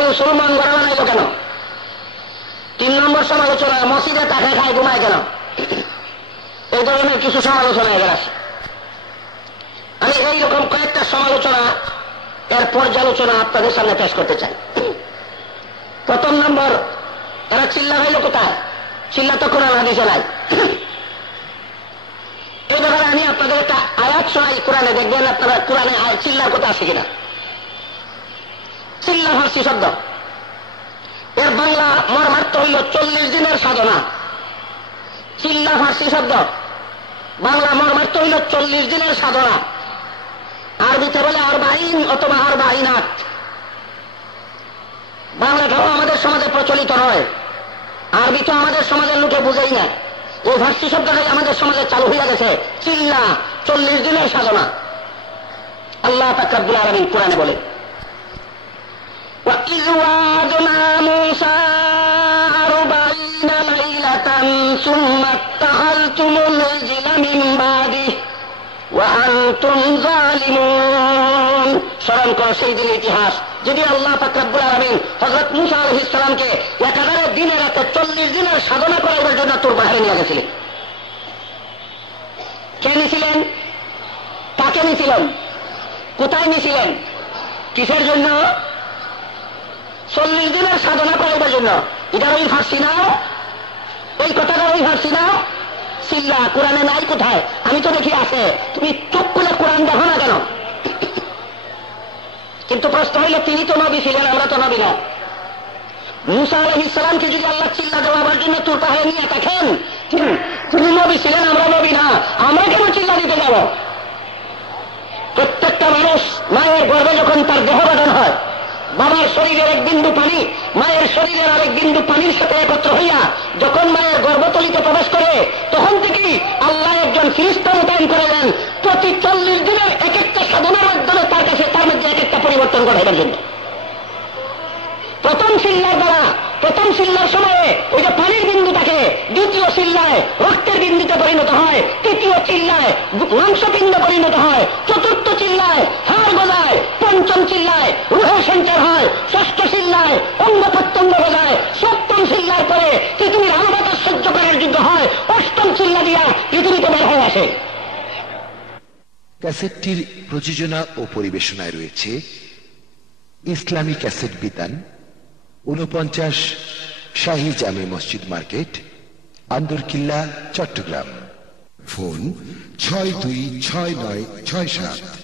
মুসলমান ঘরে বানাইল কেন। 3 নম্বর সমালোচনা, মসজিদে টাকা খায় ঘুমায় কেন। এই ধরনের কিছু সমালোচনা এদের আছে। আমি এইরকম কয়েকটা সমালোচনা এর পর্যালোচনা আপনাদের সামনে পেশ করতে চাই। প্রথম নম্বর, এরা চিল্লা ভাইল কোথায়। চিল্লা তো কোরআন হাদিসে নাই। এই ব্যাপারে আমি আপনাদের একটা আয়াত ভাষ্য নাই কোরআনে, দেখবেন আপনারা কোরআনে চিল্লার কথা আছে কিনা। চিল্লা ফার্সি শব্দ, এর বাংলা মর্মার্থ হইল 40 দিনের সাধনা। চিল্লা ফার্সি শব্দ, বাংলা মর্মার্থ হইল 40 দিনের সাধনা। আরবিতে বলে আরবাইন অথবা আরবাইনাত। বাংলাটাও আমাদের সমাজে প্রচলিত নয়, আরবি তো আমাদের সমাজের লোকে বুঝেই না। এই ফার্সি শব্দটাই আমাদের সমাজে চালু হয়ে গেছে। চিল্লা 40 দিনের সাধনা। আল্লাহ পাক রব্বুল আলামিন কোরআনে বলে, وَإِذْ وَعَدْنَا مُوسَىٰ 40 لَيْلَةً ثُمَّ اتَّخَذْتُمُ الْعِجْلَ مِن بَعْدِهِ وَأَنْتُمْ ظَالِمُونَ। স্মরণ করো সেই দিনের ইতিহাস, যদি আল্লাহ পাক রব্বুল আলামিন হযরত মূসা আলাইহিস সালামকে একেবারে দিনে রাতে 40 দিনের সাধনা করার জন্য তুর পাহাড়ে নিয়ে গেছিলেন। কে নিয়েছিলেন? কাকে নিয়েছিলেন? কোথায় নিয়েছিলেন? কিসের জন্য? 40 দিনের সাধনা করার জন্য। এটা ওই ফার্সি না? এই কথাটা ওই ফার্সি না? চিল্লা কোরআনে নাই কোথায়? আমি তো দেখি আছে। তুমি চুপ করে কোরআন দেখো না কেন? কিন্তু প্রশ্ন হইল, তিনি তো নবী ছিলেন, আমরা তো নবী না। মূসা আলাইহিস সালামকে যদি আল্লাহ চিল্লা দেওয়ার জন্য তুর পাহাড়ে নিয়ে থাকেন, তিনি নবী ছিলেন, আমরা নবী না, আমরা কেন চিল্লা দিতে যাব? প্রত্যেকটা মানুষ মায়ের গর্ভে যখন তার দেহ গঠন হয়, বাবার শরীরের এক বিন্দু পানি মায়ের শরীরের আরেক বিন্দু পানির সাথে একত্র হইয়া যখন মায়ের গর্ভতলিতে প্রবেশ করে, তখন থেকেই আল্লাহ একজন ফেরেশতা মোতায়েন করে দেন প্রতি 40 দিনের এক একটা সাধনার মাধ্যমে তার কাছে তার মধ্যে এক একটা পরিবর্তন ঘটাইবার জন্য। প্রথম চিল্লার দ্বারা, প্রথম চিল্লার সময়ে ওই যে পানির বিন্দু থাকে, দ্বিতীয় চিল্লায় রক্তের বিন্দুতে পরিণত হয়, তৃতীয় চিল্লায় মাংসপিণ্ড পরিণত হয়, চতুর্থ চিল্লায় হাড় গজায়, পঞ্চম চিল্লায় রুহের সঞ্চার হয়, ষষ্ঠ চিল্লায় অঙ্গ প্রত্যঙ্গ গজায়, সপ্তম চিল্লার পরে পৃথিবীর আলো বাতাস সহ্য করার যোগ্য হয়, অষ্টম চিল্লা দিয়া পৃথিবীতে বের হয়ে আসে। ক্যাসেটটির প্রযোজনা ও পরিবেশনায় রয়েছে ইসলামী ক্যাসেট বিতান, 49 শাহী জামে মসজিদ মার্কেট, আন্দরকিল্লা, চট্টগ্রাম। ফোন 626967।